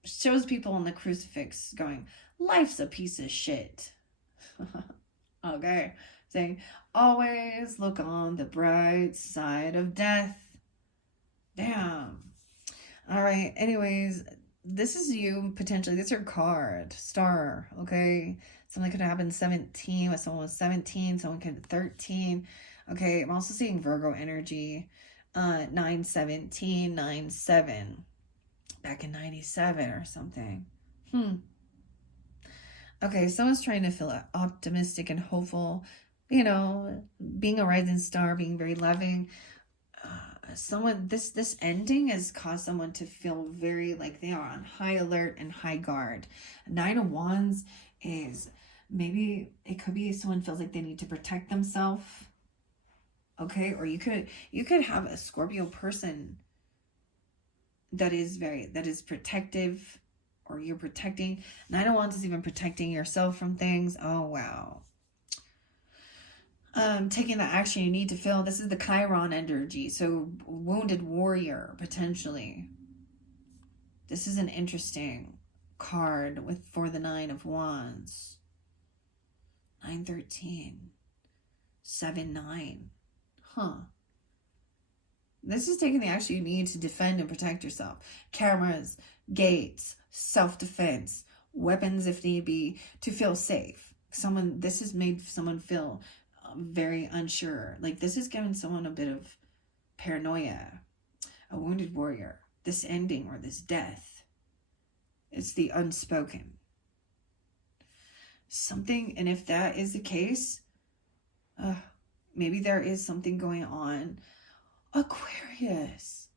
shows people on the crucifix going, life's a piece of shit. Okay. Saying, always look on the bright side of death. Damn. All right. Anyways, this is you potentially. This is your card. Star. Okay. Something could happen 17 with someone was 17. Someone could 13. Okay. I'm also seeing Virgo energy. 9/17, 9/7. Back in 97 or something. Okay. Someone's trying to feel optimistic and hopeful. You know, being a rising star, being very loving. This ending has caused someone to feel very like they are on high alert and high guard. 9 of Wands is maybe it could be someone feels like they need to protect themselves. Okay, or you could have a Scorpio person that is protective, or you're protecting. 9 of Wands is even protecting yourself from things. Oh wow. Taking the action you need to feel. This is the Chiron energy. So wounded warrior, potentially. This is an interesting card for the 9 of Wands. 9/13. 7/9. This is taking the action you need to defend and protect yourself. Cameras, gates, self-defense, weapons if need be, to feel safe. This has made someone feel very unsure. Like this is giving someone a bit of paranoia. A wounded warrior. This ending or this death. It's the unspoken. Something, and if that is the case, maybe there is something going on. Aquarius.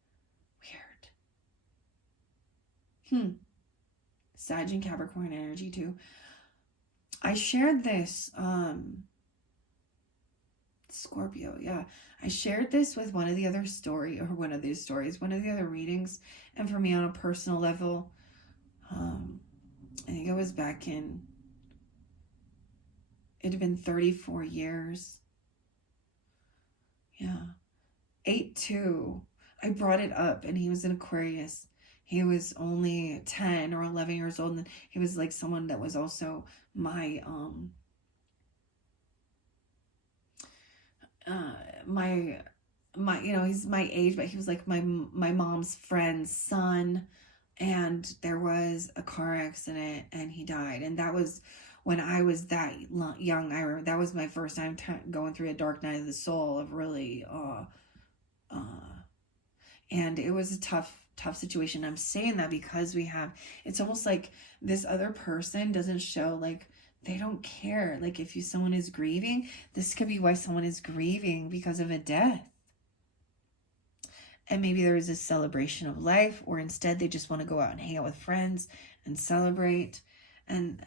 Weird. Sag and Capricorn energy too. I shared this, Scorpio, yeah. I shared this with one of the other readings, and for me on a personal level, I think it was back in, it had been 34 years. Yeah. 8/2. I brought it up, and he was an Aquarius. He was only 10 or 11 years old, and he was like someone that was also my, he's my age, but he was like my mom's friend's son, and there was a car accident and he died, and that was when I was that young. I remember that was my first time going through a dark night of the soul of really and it was a tough situation. I'm saying that because it's almost like this other person doesn't show, like they don't care. Like if someone is grieving, this could be why someone is grieving, because of a death. And maybe there is a celebration of life, or instead they just want to go out and hang out with friends and celebrate. And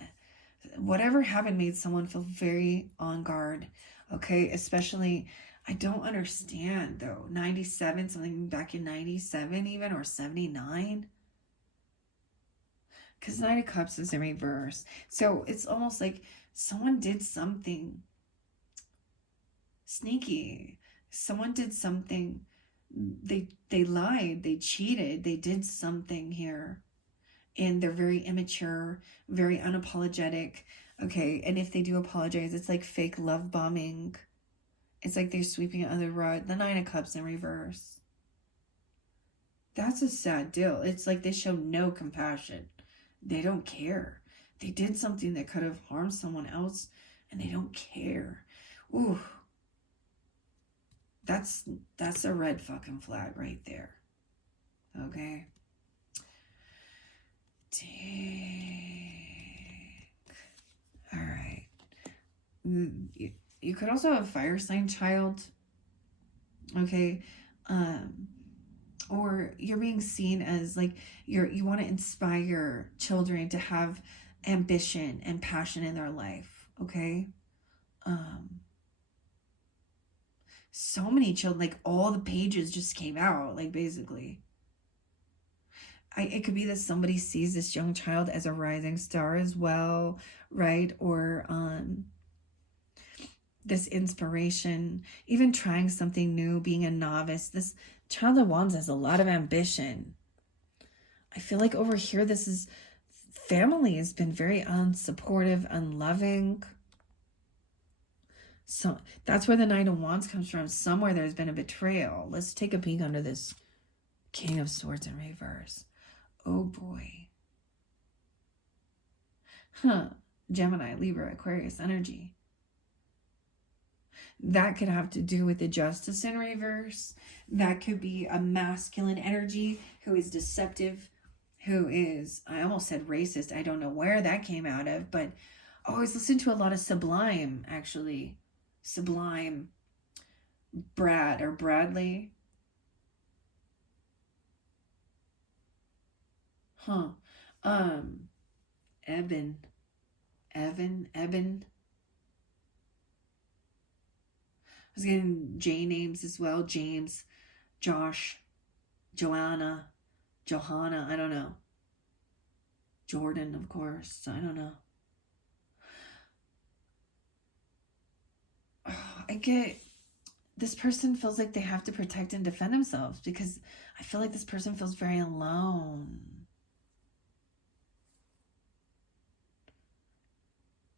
whatever happened made someone feel very on guard. Okay, especially, I don't understand though. 97, something back in 97 even, or 79. Because 9 of Cups is in reverse. So it's almost like someone did something sneaky. Someone did something. They lied. They cheated. They did something here. And they're very immature, very unapologetic. Okay, and if they do apologize, it's like fake love bombing. It's like they're sweeping it under the rug. The 9 of Cups in reverse. That's a sad deal. It's like they show no compassion. They don't care. They did something that could have harmed someone else, and they don't care. Ooh. That's a red fucking flag right there. Okay. All right. You could also have a fire sign child. Okay. Or you're being seen as like you want to inspire children to have ambition and passion in their life. Okay. So many children, like all the pages just came out, like basically. It could be that somebody sees this young child as a rising star as well, right? Or this inspiration, even trying something new, being a novice. This Child of Wands has a lot of ambition. I feel like over here, family has been very unsupportive, unloving. So that's where the Knight of Wands comes from. Somewhere there's been a betrayal. Let's take a peek under this King of Swords in reverse. Oh boy. Gemini, Libra, Aquarius energy. That could have to do with the Justice in reverse. That could be a masculine energy who is deceptive, who is, I almost said racist. I don't know where that came out of, but I always listen to a lot of Sublime, actually. Sublime. Brad or Bradley. Eben. I was getting J names as well. James, Josh, Joanna, Johanna, I don't know. Jordan, of course, I don't know. I get, this person feels like they have to protect and defend themselves because I feel like this person feels very alone.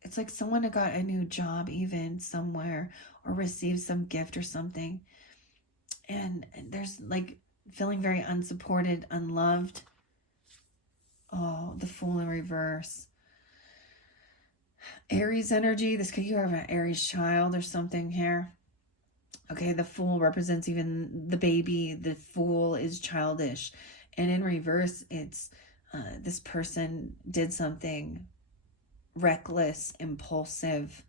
It's like someone who got a new job even somewhere or received some gift or something. And there's like feeling very unsupported, unloved. Oh, the Fool in reverse. Aries energy. This could, you have an Aries child or something here. Okay, the Fool represents even the baby. The Fool is childish. And in reverse, it's this person did something reckless, impulsive,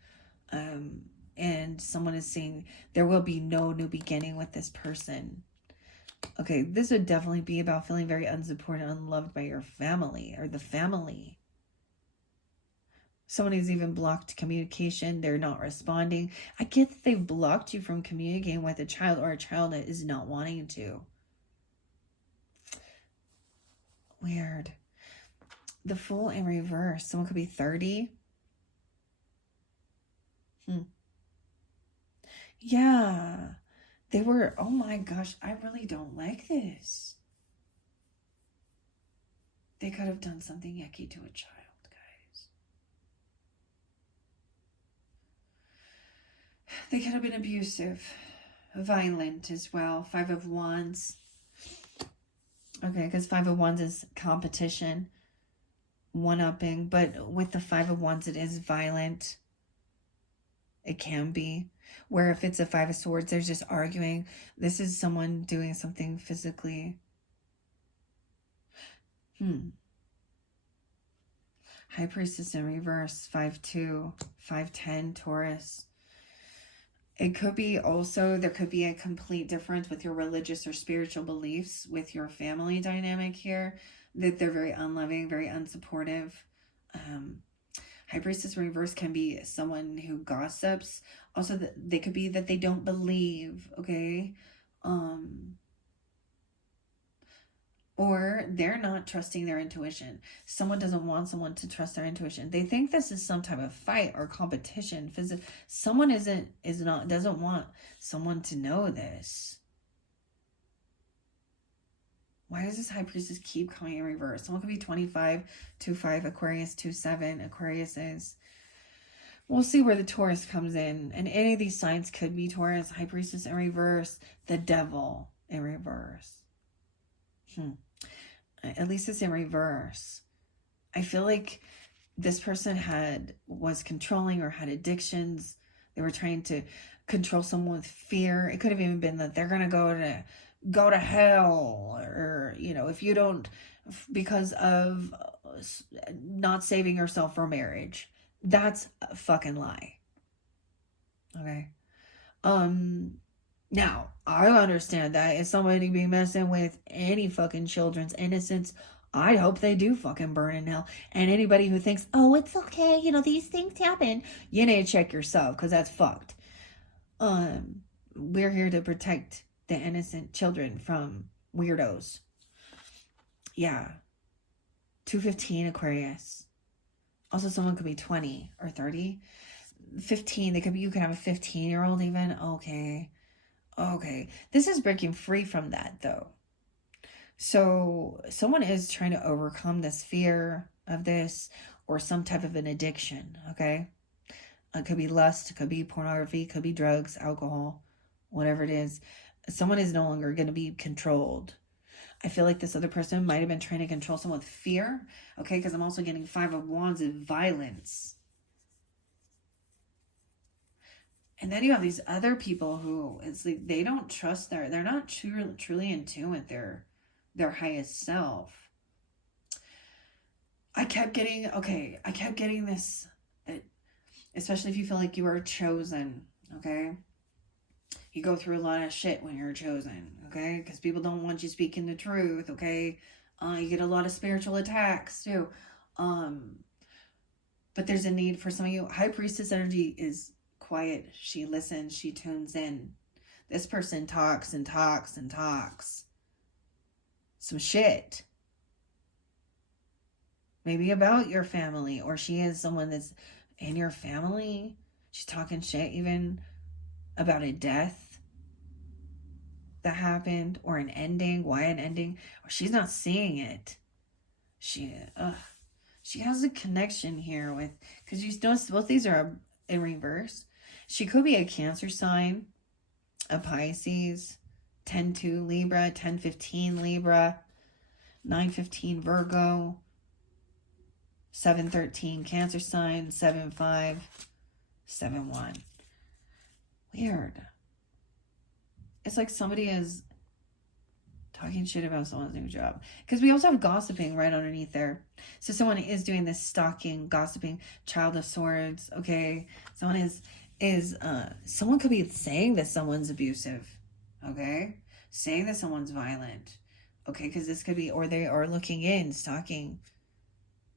and someone is saying there will be no new beginning with this person. Okay, this would definitely be about feeling very unsupported, unloved by your family or the family. Someone who's even blocked communication. They're not responding. I get that they've blocked you from communicating with a child or a child that is not wanting to. Weird. The Fool in reverse. Someone could be 30. Yeah. They were, oh my gosh, I really don't like this. They could have done something yucky to a child, guys. They could have been abusive, violent as well. 5 of Wands. Okay, because 5 of Wands is competition, one-upping, but with the 5 of Wands, it is violent. It can be. Where if it's a 5 of Swords, there's just arguing. This is someone doing something physically. High Priestess in reverse, 5-2, 5-10, Taurus. It could be also, there could be a complete difference with your religious or spiritual beliefs with your family dynamic here, that they're very unloving, very unsupportive. High Priestess in reverse can be someone who gossips. Also, they could be that they don't believe, okay? Or they're not trusting their intuition. Someone doesn't want someone to trust their intuition. They think this is some type of fight or competition. Someone doesn't want someone to know this. Why does this High Priestess keep coming in reverse? Someone could be 25, 2-5, Aquarius, 2-7, Aquarius is. We'll see where the Taurus comes in. And any of these signs could be Taurus, High Priestess in reverse, the Devil in reverse. At least it's in reverse. I feel like this person was controlling or had addictions. They were trying to control someone with fear. It could have even been that they're going to go to go to hell, or, you know, if you don't, because of not saving yourself for marriage. That's a fucking lie. Okay. Now, I understand that if somebody be messing with any fucking children's innocence, I hope they do fucking burn in hell. And anybody who thinks, oh, it's okay, you know, these things happen, you need to check yourself, because that's fucked. We're here to protect the innocent children from weirdos. Yeah. 215 Aquarius. Also, someone could be 20 or 30. 15, they could be, you could have a 15-year-old even. Okay. This is breaking free from that, though. So someone is trying to overcome this fear of this, or some type of an addiction, okay? It could be lust, it could be pornography, it could be drugs, alcohol, whatever it is. Someone is no longer going to be controlled. I feel like this other person might have been trying to control someone with fear, okay? Because I'm also getting 5 of Wands of violence. And then you have these other people who, it's like, they don't trust they're not truly in tune with their highest self. I kept getting this, especially if you feel like you are chosen, okay? You go through a lot of shit when you're chosen, okay? Because people don't want you speaking the truth, okay? You get a lot of spiritual attacks, too. But there's a need for some of you. High Priestess energy is quiet. She listens. She tunes in. This person talks and talks and talks. Some shit. Maybe about your family, or she is someone that's in your family. She's talking shit even about a death that happened, or an ending. Why an ending? Or she's not seeing it. She has a connection here with, because you notice both these are in reverse. She could be a Cancer sign, a Pisces, 10-2 Libra, 10-15 Libra, 9-15 Virgo, 7-13 Cancer sign, 7-5, 7-1. Weird. It's like somebody is talking shit about someone's new job. Because we also have gossiping right underneath there. So someone is doing this stalking, gossiping, Child of Swords, okay? Someone could be saying that someone's abusive, okay? Saying that someone's violent, okay? Because this could be, or they are looking in, stalking,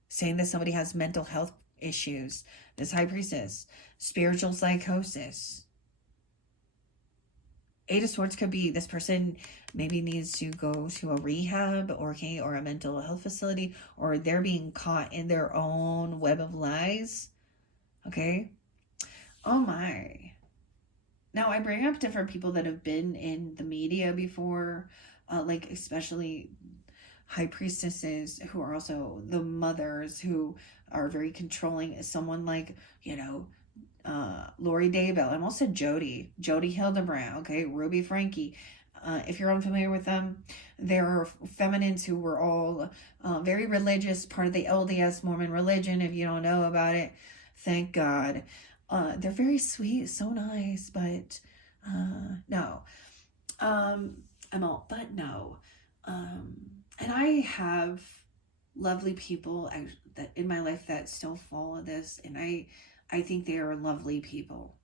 saying that somebody has mental health issues. This High Priestess, spiritual psychosis. 8 of Swords could be this person maybe needs to go to a rehab, or a mental health facility, or they're being caught in their own web of lies, okay? Oh my. Now, I bring up different people that have been in the media before, like especially High Priestesses, who are also the mothers who are very controlling. Someone like, Lori Daybell. I almost said Jody Hildebrandt, okay? Ruby Frankie. If you're unfamiliar with them, they're feminines who were all very religious, part of the LDS Mormon religion. If you don't know about it, thank God. They're very sweet, so nice, but no. No. And I have lovely people that in my life that still follow this, and I think they are lovely people,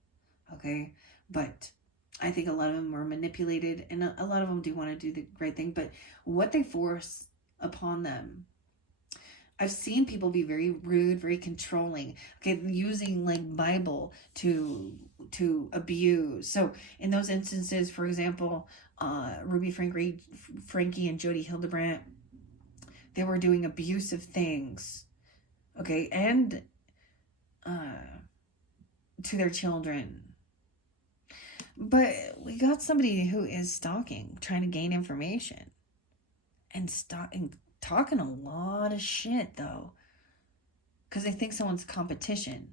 okay? But I think a lot of them are manipulated, and a lot of them do want to do the great thing, but what they force upon them, I've seen people be very rude, very controlling, okay, using like Bible to abuse. So in those instances, for example, Ruby Frankie and Jody Hildebrandt, they were doing abusive things, okay, and to their children. But we got somebody who is stalking, trying to gain information, and talking a lot of shit, though, because they think someone's competition.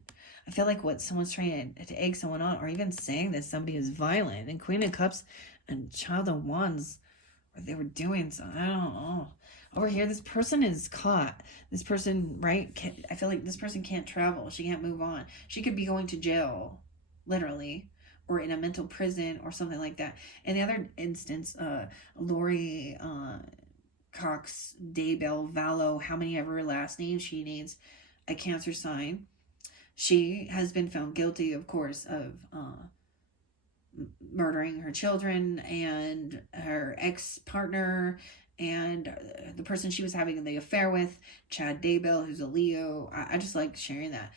I feel like what someone's trying to egg someone on, or even saying that somebody is violent. And Queen of Cups and Child of Wands, or they were doing so. I don't know. Over here, this person is caught. This person, right? I feel like this person can't travel. She can't move on. She could be going to jail, literally. or in a mental prison or something like that. In the other instance, Lori Cox Daybell Vallow, how many ever last names she needs, a Cancer sign. She has been found guilty, of course, of murdering her children and her ex-partner and the person she was having the affair with, Chad Daybell, who's a Leo. I just like sharing that.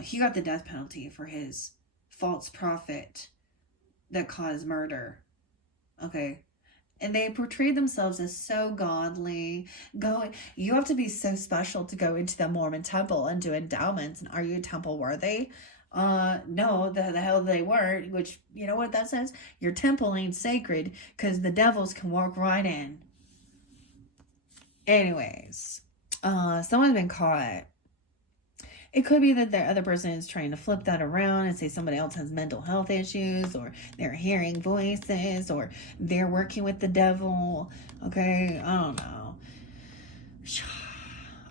He got the death penalty for his false prophet that caused murder. Okay. And they portrayed themselves as so godly. You have to be so special to go into the Mormon temple and do endowments. And are you temple worthy? No, the hell they weren't. Which, you know what that says? Your temple ain't sacred because the devils can walk right in. Anyways, someone's been caught. It could be that the other person is trying to flip that around and say somebody else has mental health issues, or they're hearing voices, or they're working with the devil. Okay, I don't know.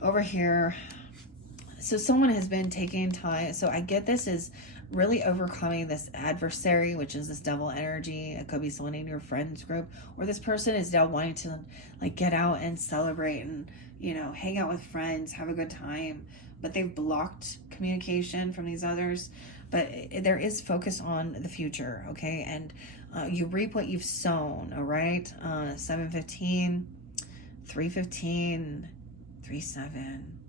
Over here, so someone has been taking time. So I get this is really overcoming this adversary, which is this devil energy. It could be someone in your friends group, or this person is now wanting to like get out and celebrate and, you know, hang out with friends, have a good time. But they've blocked communication from these others. But there is focus on the future, okay? And you reap what you've sown, all right? 715, 315, 37.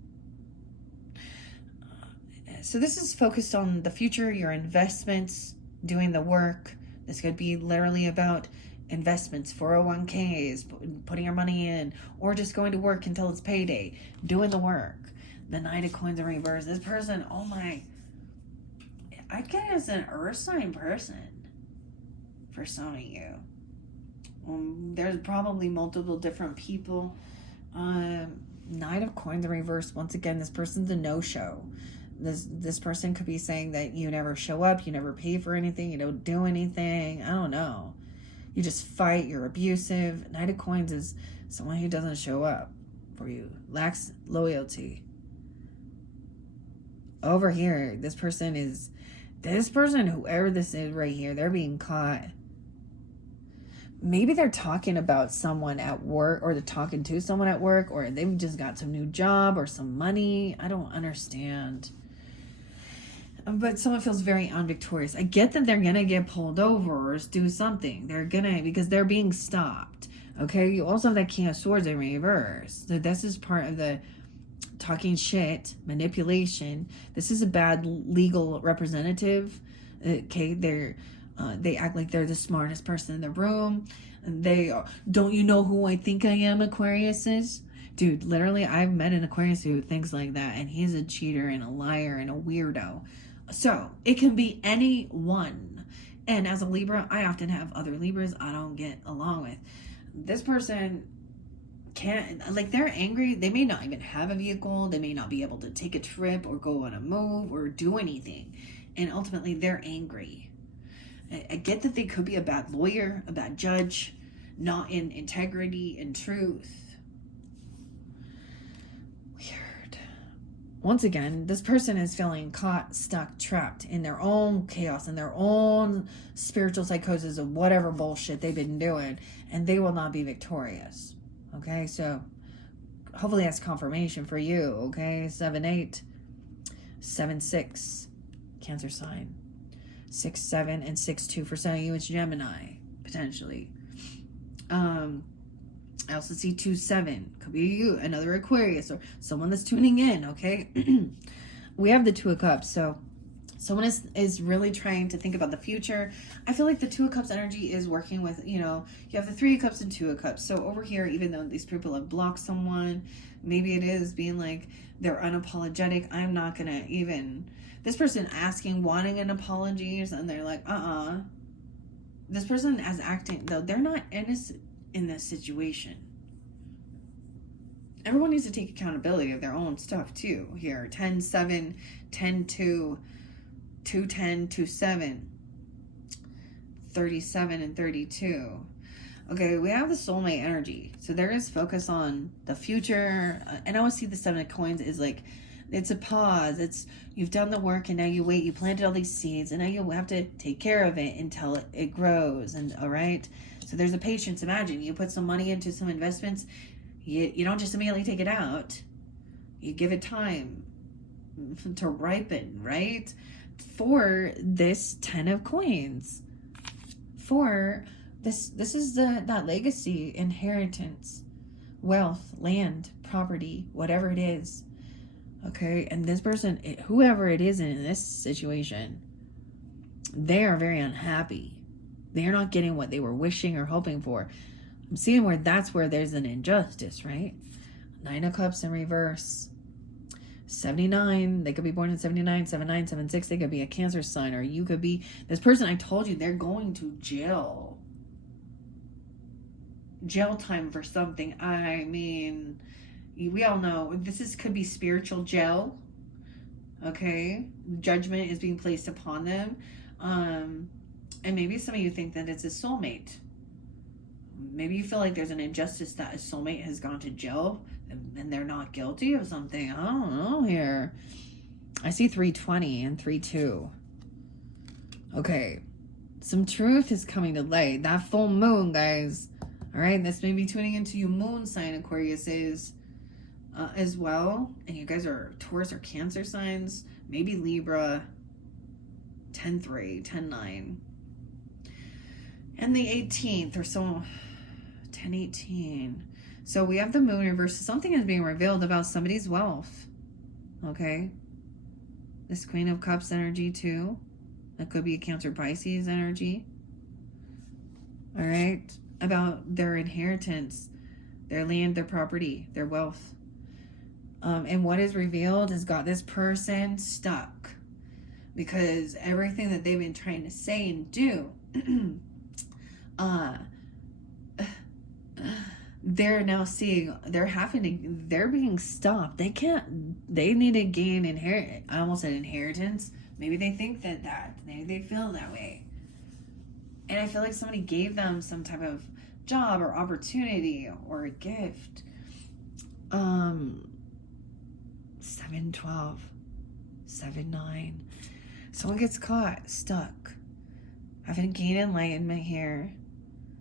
So this is focused on the future, your investments, doing the work. This could be literally about investments, 401ks, putting your money in, or just going to work until it's payday, doing the work. The Knight of Coins in reverse. This person, oh my, I guess an earth sign person for some of you. There's probably multiple different people. Knight of Coins in reverse. Once again, this person's a no-show. This person could be saying that you never show up, you never pay for anything, you don't do anything. I don't know. You just fight, you're abusive. Knight of Coins is someone who doesn't show up for you, lacks loyalty. Over here, this person, whoever this is right here, they're being caught. Maybe they're talking about someone at work, or they're talking to someone at work, or they've just got some new job or some money. I don't understand. But someone feels very unvictorious. I get that they're going to get pulled over or do something. Because they're being stopped. Okay? You also have that King of Swords in reverse. So this is part of the talking shit, manipulation. This is a bad legal representative. Okay, they act like they're the smartest person in the room. And don't you know who I think I am, Aquarius is? Dude, literally, I've met an Aquarius who thinks like that, and he's a cheater and a liar and a weirdo. So it can be anyone. And as a Libra, I often have other Libras I don't get along with. This person can't, like, they're angry. They may not even have a vehicle. They may not be able to take a trip or go on a move or do anything. And ultimately, they're angry. I get that they could be a bad lawyer, a bad judge, not in integrity and truth. Weird. Once again, this person is feeling caught, stuck, trapped in their own chaos, in their own spiritual psychosis of whatever bullshit they've been doing, and they will not be victorious. Okay, so hopefully that's confirmation for you, okay? 7-8, 7-6, Cancer sign. 6-7 and 6-2 for some of you. It's Gemini, potentially. I also see 2-7. Could be you, another Aquarius, or someone that's tuning in, okay? We have the Two of Cups, so someone is really trying to think about the future. I feel like the Two of Cups energy is working with, you know, you have the Three of Cups and Two of Cups. So over here, even though these people have blocked someone, maybe it is being like they're unapologetic. I'm not going to even... This person asking, wanting an apology, and they're like, This person is acting, though, they're not innocent in this situation. Everyone needs to take accountability of their own stuff, too. Here, 10-7, 10-2, 2-10, 2-7, 37, and 32. Okay, we have the soulmate energy. So there is focus on the future. And I always see the Seven of Coins is like It's a pause. It's, you've done the work and now you wait. You planted all these seeds and now you have to take care of it until it grows. And all right. So there's a patience. Imagine you put some money into some investments. You don't just immediately take it out. You give it time to ripen, right? For this 10 of coins. For this is that legacy, inheritance, wealth, land, property, whatever it is. Okay, and this person, whoever it is in this situation, they are very unhappy. They're not getting what they were wishing or hoping for. I'm seeing where that's where there's an injustice, right? 9 of Cups in reverse. 79, they could be born in 79, 79, 76. They could be a Cancer sign, or you could be this person. I told you they're going to jail. Jail time for something. I mean, we all know this could be spiritual jail. Okay, judgment is being placed upon them, and maybe some of you think that it's a soulmate. Maybe you feel like there's an injustice that a soulmate has gone to jail and they're not guilty of something. I don't know here. I see 320 and 32. Okay, some truth is coming to light. That full moon, guys. All right, this may be tuning into you moon sign Aquarius is as well. And you guys are Taurus or Cancer signs. Maybe Libra. 10-3, 10-9. And the 18th or so. 10-18. So we have the moon reverse. Something is being revealed about somebody's wealth. Okay. This Queen of Cups energy too. That could be a Cancer Pisces energy. All right. About their inheritance, their land, their property, their wealth. And what is revealed has got this person stuck. Because everything that they've been trying to say and do, they're now seeing, they're being stopped. They need to gain I almost said inheritance. Maybe they think maybe they feel that way. And I feel like somebody gave them some type of job or opportunity or a gift. 7-12, 7-9. Someone gets caught, stuck. Having gained enlightenment here.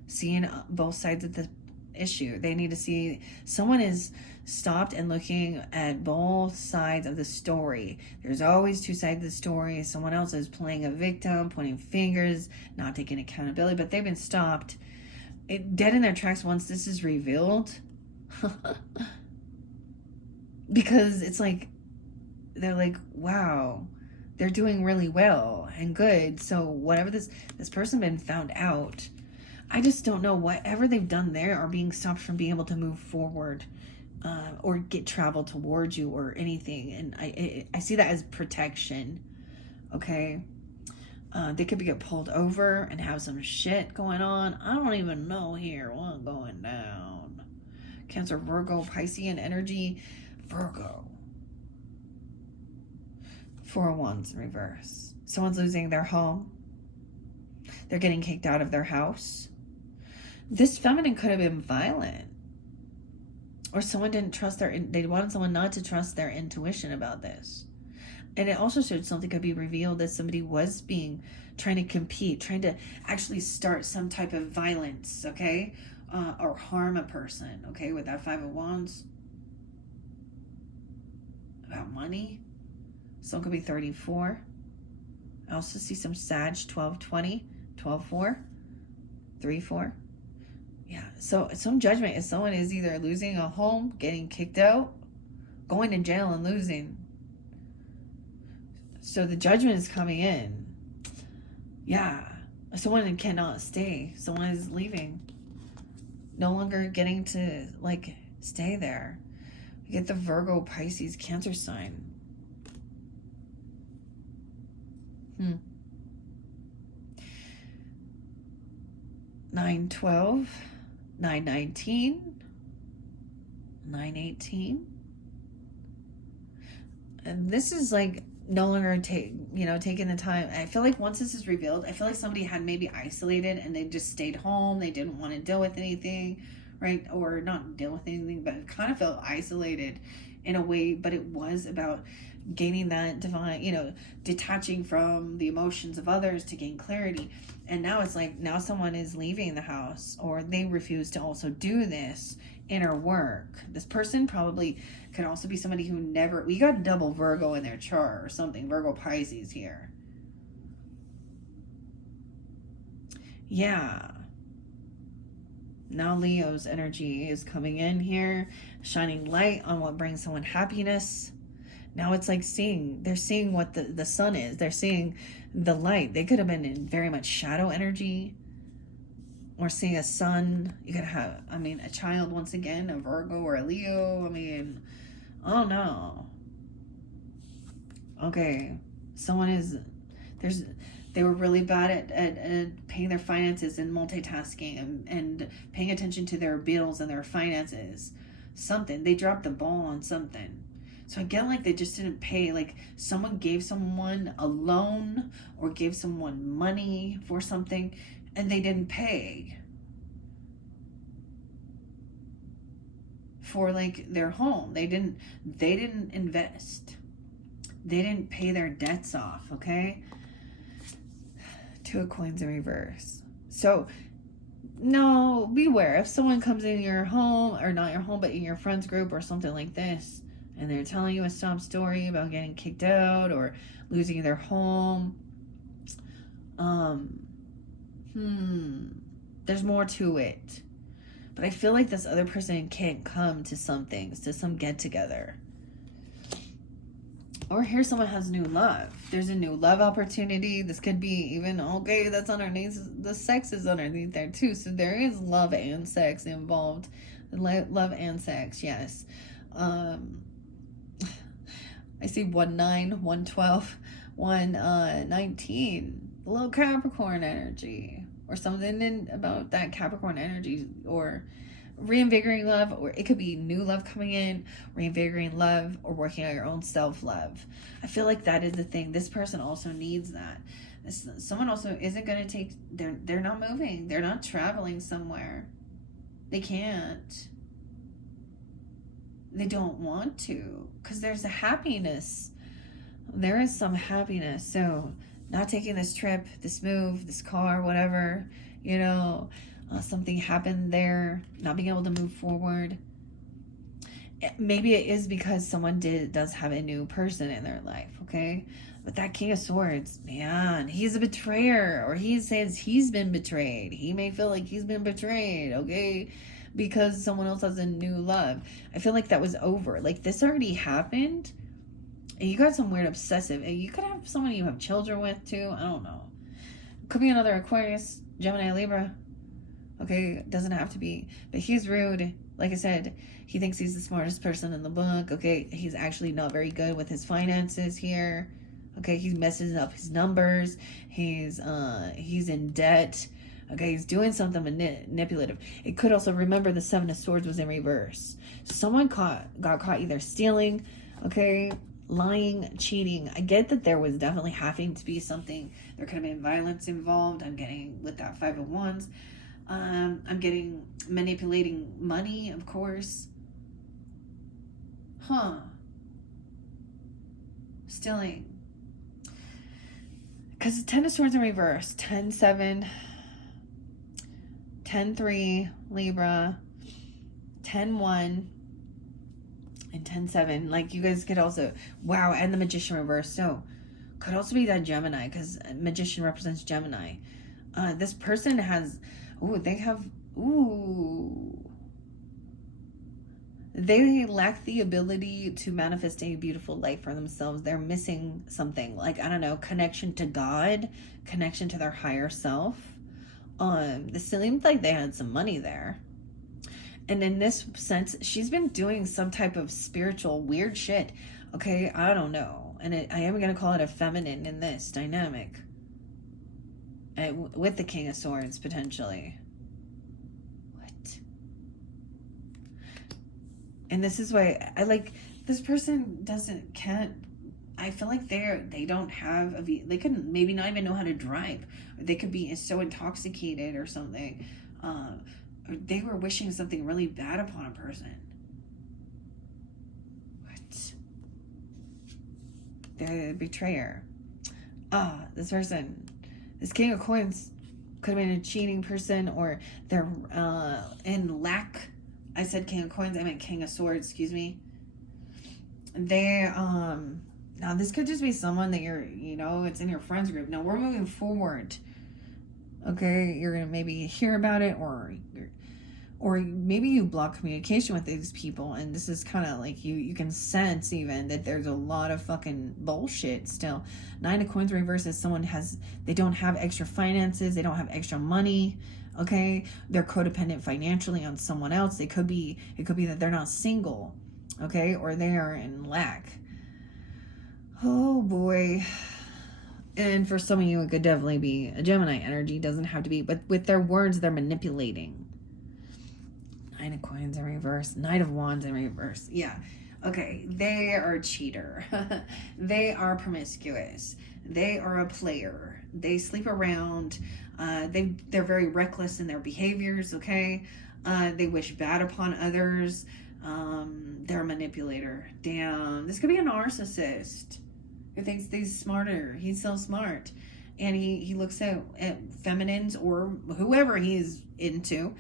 Seeing both sides of the issue. They need to see, someone is stopped and looking at both sides of the story. There's always two sides of the story. Someone else is playing a victim, pointing fingers, not taking accountability, but they've been stopped dead in their tracks once this is revealed. Because it's like, they're like, wow, they're doing really well and good. So whatever this person been found out, I just don't know, whatever they've done there are being stopped from being able to move forward or get travel towards you or anything. And I see that as protection. Okay. They could get pulled over and have some shit going on. I don't even know here what's going down. Cancer, Virgo, Piscean energy, Virgo. 4 of Wands in reverse. Someone's losing their home. They're getting kicked out of their house. This feminine could have been violent. Or someone didn't trust they wanted someone not to trust their intuition about this. And it also showed something could be revealed that somebody was trying to compete, trying to actually start some type of violence, okay? Or harm a person, okay? With that 5 of Wands. About money. Someone could be 34. I also see some Sag, 12-20, 12-4, 3-4. Yeah, so some judgment if someone is either losing a home, getting kicked out, going to jail and losing. So the judgment is coming in. Yeah, someone cannot stay. Someone is leaving. No longer getting to, like, stay there. You get the Virgo, Pisces, Cancer sign. 9-12, 9-19, 9-18. And this is like no longer taking the time. I feel like once this is revealed, I feel like somebody had maybe isolated and they just stayed home. They didn't want to deal with anything, right? Or not deal with anything, but kind of felt isolated. in a way, but it was about gaining that divine, you know, detaching from the emotions of others to gain clarity. And now it's like, now someone is leaving the house, or they refuse to also do this inner work. This person probably could also be somebody who never, we got double Virgo in their chart or something, Virgo Pisces here. Yeah. Now Leo's energy is coming in here, shining light on what brings someone happiness. Now it's like they're seeing what the sun is. They're seeing the light. They could have been in very much shadow energy, or seeing a sun. You could have, I mean, a child once again, a Virgo or a Leo. I mean, oh no. Okay, they were really bad at paying their finances and multitasking and paying attention to their bills and their finances. Something, they dropped the ball on something. So I get like they just didn't pay, like someone gave someone a loan or gave someone money for something and they didn't pay for like their home. They didn't invest. They didn't pay their debts off, okay? Two of Coins in reverse. So no, beware if someone comes in your home, or not your home, but in your friends group or something like this, and they're telling you a sob story about getting kicked out or losing their home. There's more to it. But I feel like this other person can't come to some things, to some get together. Or here someone has new love. There's a new love opportunity. This could be even, okay, that's underneath, the sex is underneath there too. So there is love and sex involved. Love and sex, yes. I see 1-9, 1-12, 1-19. A little Capricorn energy. Or something about that Capricorn energy. Or reinvigorating love, or it could be new love coming in, reinvigorating love, or working on your own self-love. I feel like that is the thing. This person also needs that. Someone also isn't going to take, they're not moving. They're not traveling somewhere. They can't. They don't want to, because there's a happiness. There is some happiness. So not taking this trip, this move, this car, whatever, you know, something happened there, not being able to move forward. Maybe it is because someone does have a new person in their life, okay? But that King of Swords, man, he's a betrayer, or he says he's been betrayed. He may feel like he's been betrayed, okay? Because someone else has a new love. I feel like that was over. Like, this already happened, and you got some weird obsessive. And you could have someone you have children with, too. I don't know. Could be another Aquarius, Gemini, Libra. Okay, doesn't have to be. But he's rude. Like I said, he thinks he's the smartest person in the book. Okay, he's actually not very good with his finances here. Okay, he messes up his numbers. He's in debt. Okay, he's doing something manipulative. It could also, remember, the Seven of Swords was in reverse. Someone got caught either stealing, okay, lying, cheating. I get that there was definitely having to be something. There could have been violence involved. I'm getting with that Five of Wands. I'm getting manipulating money, of course. Stealing. Because Ten of Swords in reverse. 10-7. 10-3. Libra. 10-1. And 10-7. Like, you guys could also... Wow, and the Magician reverse. So, could also be that Gemini. Because Magician represents Gemini. This person has... They lack the ability to manifest a beautiful life for themselves. They're missing something, like, I don't know, connection to God, connection to their higher self. This seemed like they had some money there. And in this sense, she's been doing some type of spiritual weird shit. Okay, I don't know. And I am going to call it a feminine in this dynamic. With the King of Swords, potentially. What? And this is why I like, this person can't, I feel like they don't have, they could maybe not even know how to drive. Or they could be so intoxicated or something. Or they were wishing something really bad upon a person. What? the betrayer. This person, this King of Coins could have been a cheating person, or they're in lack. I said King of Coins, I meant King of Swords, excuse me. They, now this could just be someone that you're, it's in your friends group. Now we're moving forward. Okay, you're going to maybe hear about it, or maybe you block communication with these people, and this is kind of like you can sense even that there's a lot of fucking bullshit still. 9 of Coins reverse is someone they don't have extra finances, they don't have extra money, okay? They're codependent financially on someone else. It could be that they're not single, okay? Or they are in lack. Oh boy. And for some of you, it could definitely be a Gemini energy. Doesn't have to be, but with their words, they're manipulating. 9 of Coins in reverse. Knight of Wands in reverse. Yeah. Okay. They are a cheater. They are promiscuous. They are a player. They sleep around. They're very reckless in their behaviors. Okay. They wish bad upon others. They're a manipulator. Damn. This could be a narcissist who thinks he's smarter. He's so smart. And he looks at feminines or whoever he's into.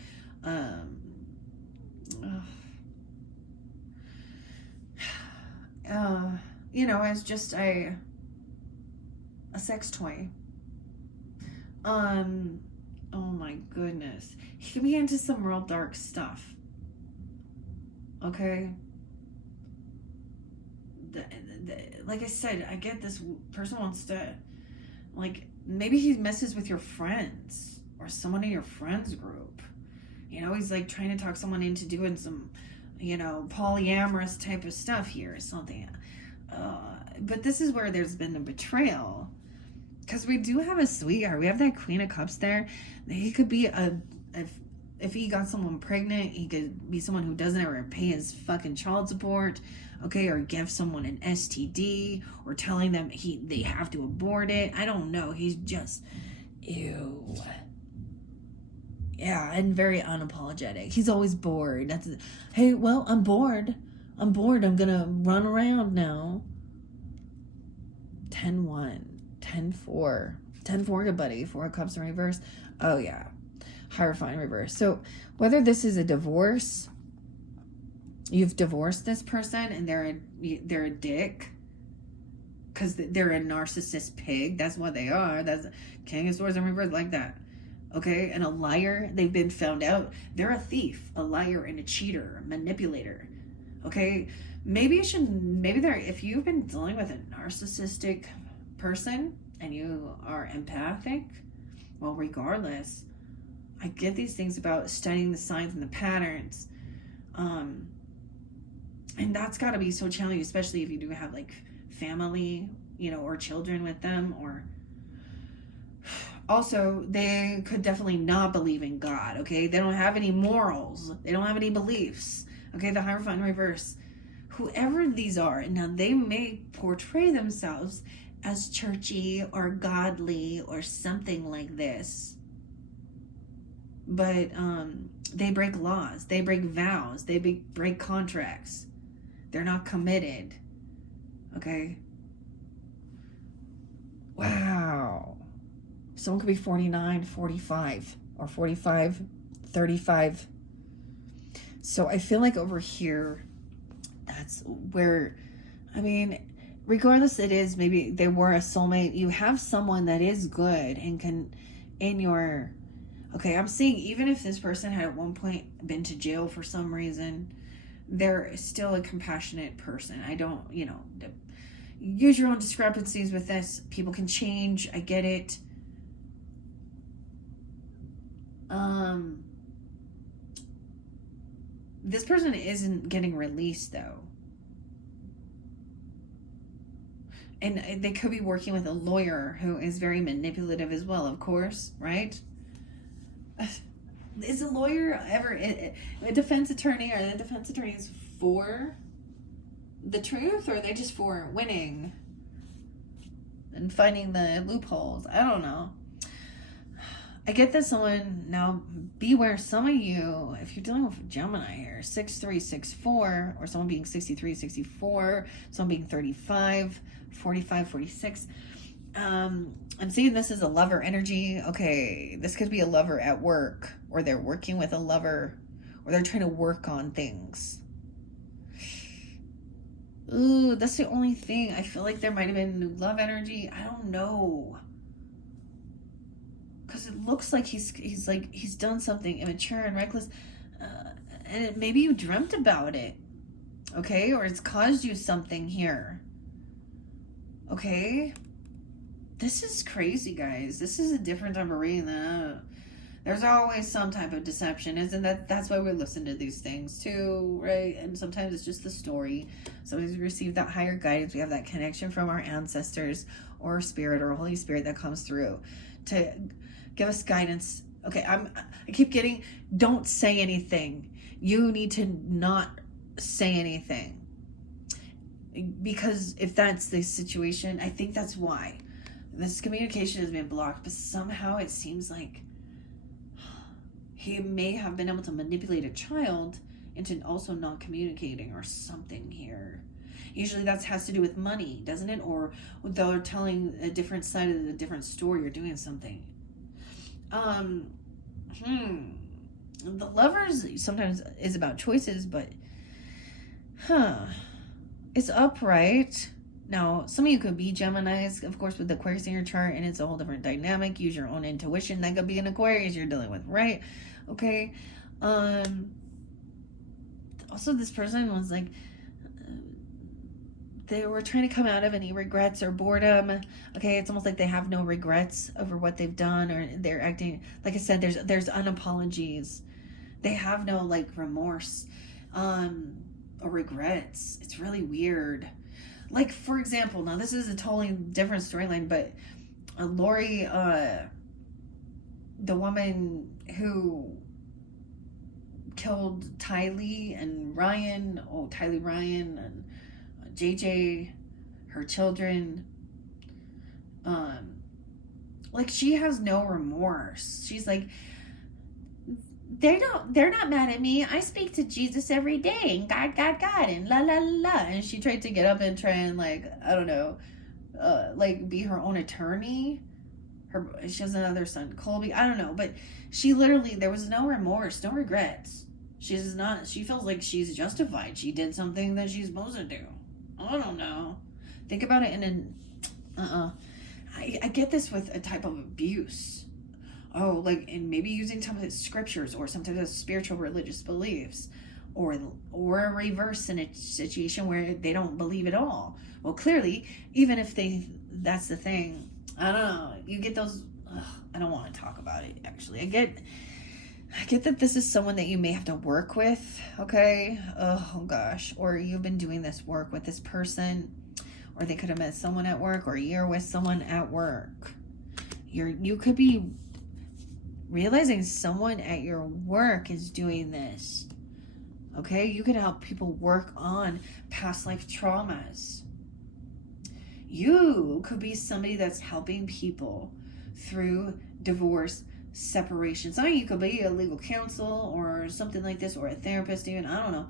As just a sex toy. Oh my goodness. He could be into some real dark stuff. Okay? Like I said, I get this person wants to, maybe he messes with your friends or someone in your friends group. He's like trying to talk someone into doing some, polyamorous type of stuff here or something. But this is where there's been a betrayal. Because we do have a sweetheart. We have that Queen of Cups there. He could be if he got someone pregnant, he could be someone who doesn't ever pay his fucking child support. Okay, or give someone an STD, or telling them they have to abort it. I don't know. He's just, ew. Yeah, and very unapologetic. He's always bored. Hey, well, I'm bored. I'm gonna run around now. 10-1, 10-4. 10-4, good buddy. 4 of Cups in reverse. Oh, yeah. Hierophant in reverse. So, whether this is a divorce, you've divorced this person and they're a dick because they're a narcissist pig. That's what they are. That's King of Swords in reverse, like that. Okay, and a liar. They've been found out. They're a thief, a liar, and a cheater, a manipulator. Okay, maybe if you've been dealing with a narcissistic person and you are empathic, well, regardless, I get these things about studying the signs and the patterns. And that's got to be so challenging, especially if you do have family, or children with them, or also they could definitely not believe in God. Okay, they don't have any morals, they don't have any beliefs. Okay, the Hierophant in reverse, whoever these are, now they may portray themselves as churchy or godly or something like this, but they break laws, they break vows, they break contracts. They're not committed. Okay. Wow. Someone could be 49, 45, or 45, 35. So I feel like over here, that's where, regardless it is, maybe they were a soulmate. You have someone that is good and can, I'm seeing even if this person had at one point been to jail for some reason, they're still a compassionate person. I don't, use your own discrepancies with this. People can change. I get it. This person isn't getting released though. And they could be working with a lawyer who is very manipulative as well, of course, right? Is a lawyer ever a defense attorney? Are the defense attorneys for the truth, or are they just for winning and finding the loopholes? I don't know. I get that someone, now beware, some of you, if you're dealing with Gemini here, 6364, or someone being 63, 64, someone being 35, 45, 46. I'm seeing this as a lover energy. Okay, this could be a lover at work, or they're working with a lover, or they're trying to work on things. Ooh, that's the only thing. I feel like there might have been new love energy. I don't know. Because it looks like he's done something immature and reckless. And maybe you dreamt about it. Okay? Or it's caused you something here. Okay? This is crazy, guys. This is a different type of reading than there's always some type of deception, isn't that? That's why we listen to these things too, right? And sometimes it's just the story. Sometimes we receive that higher guidance. We have that connection from our ancestors or spirit or Holy Spirit that comes through to give us guidance. Okay, I keep getting, don't say anything. You need to not say anything. Because if that's the situation, I think that's why. This communication has been blocked, but somehow it seems like he may have been able to manipulate a child into also not communicating or something here. Usually that has to do with money, doesn't it? Or they're telling a different side of the different story or doing something. The Lovers sometimes is about choices, but it's upright. Now, some of you could be Geminis, of course, with the Aquarius in your chart, and it's a whole different dynamic. Use your own intuition. That could be an Aquarius you're dealing with, right? Okay. Also, this person was like, they were trying to come out of any regrets or boredom. Okay, it's almost like they have no regrets over what they've done, or they're acting, like I said, there's unapologies. They have no like remorse or regrets. It's really weird. Like, for example, now this is a totally different storyline, but Lori, the woman who killed Tylee and Ryan, Tylee Ryan and JJ, her children, like, she has no remorse. She's like, they're not mad at me. I speak to Jesus every day, and God, and la la la. And she tried to get up and try and, like, I don't know, like, be her own attorney. She has another son, Colby. I don't know, but she literally, there was no remorse, no regrets. She feels like she's justified. She did something that she's supposed to do. I don't know. Think about it I get this with a type of abuse. Oh, like, and maybe using some of the scriptures or some type of spiritual religious beliefs, or a reverse in a situation where they don't believe at all. Well, clearly, even if that's the thing, I don't know, you get those, I don't want to talk about it, actually. I get that this is someone that you may have to work with, okay? Oh, gosh. Or you've been doing this work with this person, or they could have met someone at work, or you're with someone at work. You could be realizing someone at your work is doing this, okay? You can help people work on past life traumas. You could be somebody that's helping people through divorce, separation. Some of you could be a legal counsel or something like this, or a therapist even, I don't know.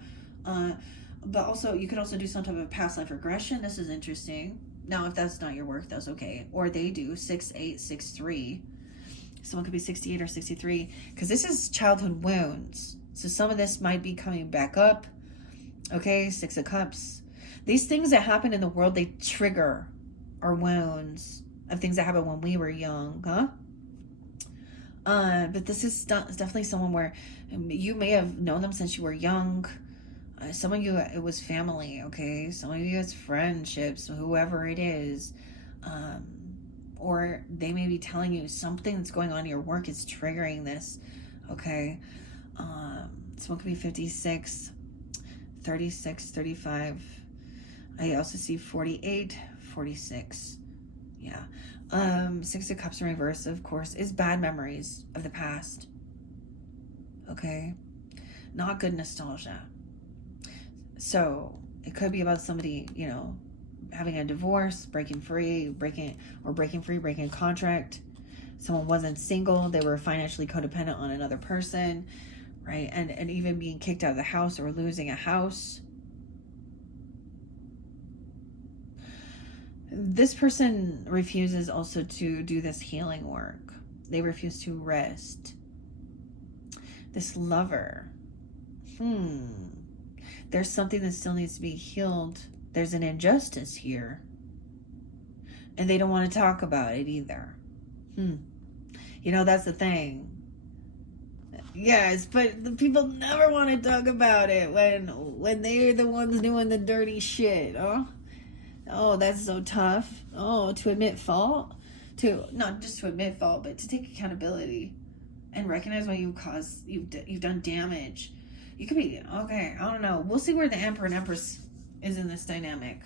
But also, you could also do some type of past life regression. This is interesting. Now, if that's not your work, that's okay. Or they do 6863. Someone could be 68 or 63, because this is childhood wounds. So some of this might be coming back up. Okay, 6 of Cups. These things that happen in the world, they trigger our wounds of things that happened when we were young, huh? But this is definitely someone where you may have known them since you were young. Some of you, it was family, okay? Some of you, it's friendships, whoever it is. Or they may be telling you something that's going on in your work is triggering this, okay? Someone could be 56, 36, 35. I also see 48, 46. Yeah. 6 of Cups in reverse, of course, is bad memories of the past. Okay? Not good nostalgia. So it could be about somebody, having a divorce, breaking a contract. Someone wasn't single. They were financially codependent on another person, right? And even being kicked out of the house or losing a house. This person refuses also to do this healing work. They refuse to rest. This lover. There's something that still needs to be healed. There's an injustice here. And they don't want to talk about it either. You know, that's the thing. Yes, but the people never want to talk about it when they're the ones doing the dirty shit. Oh, that's so tough. Oh, to admit fault? Not just to admit fault, but to take accountability and recognize when you've done damage. You could be, okay, I don't know. We'll see where the Emperor and Empress is in this dynamic.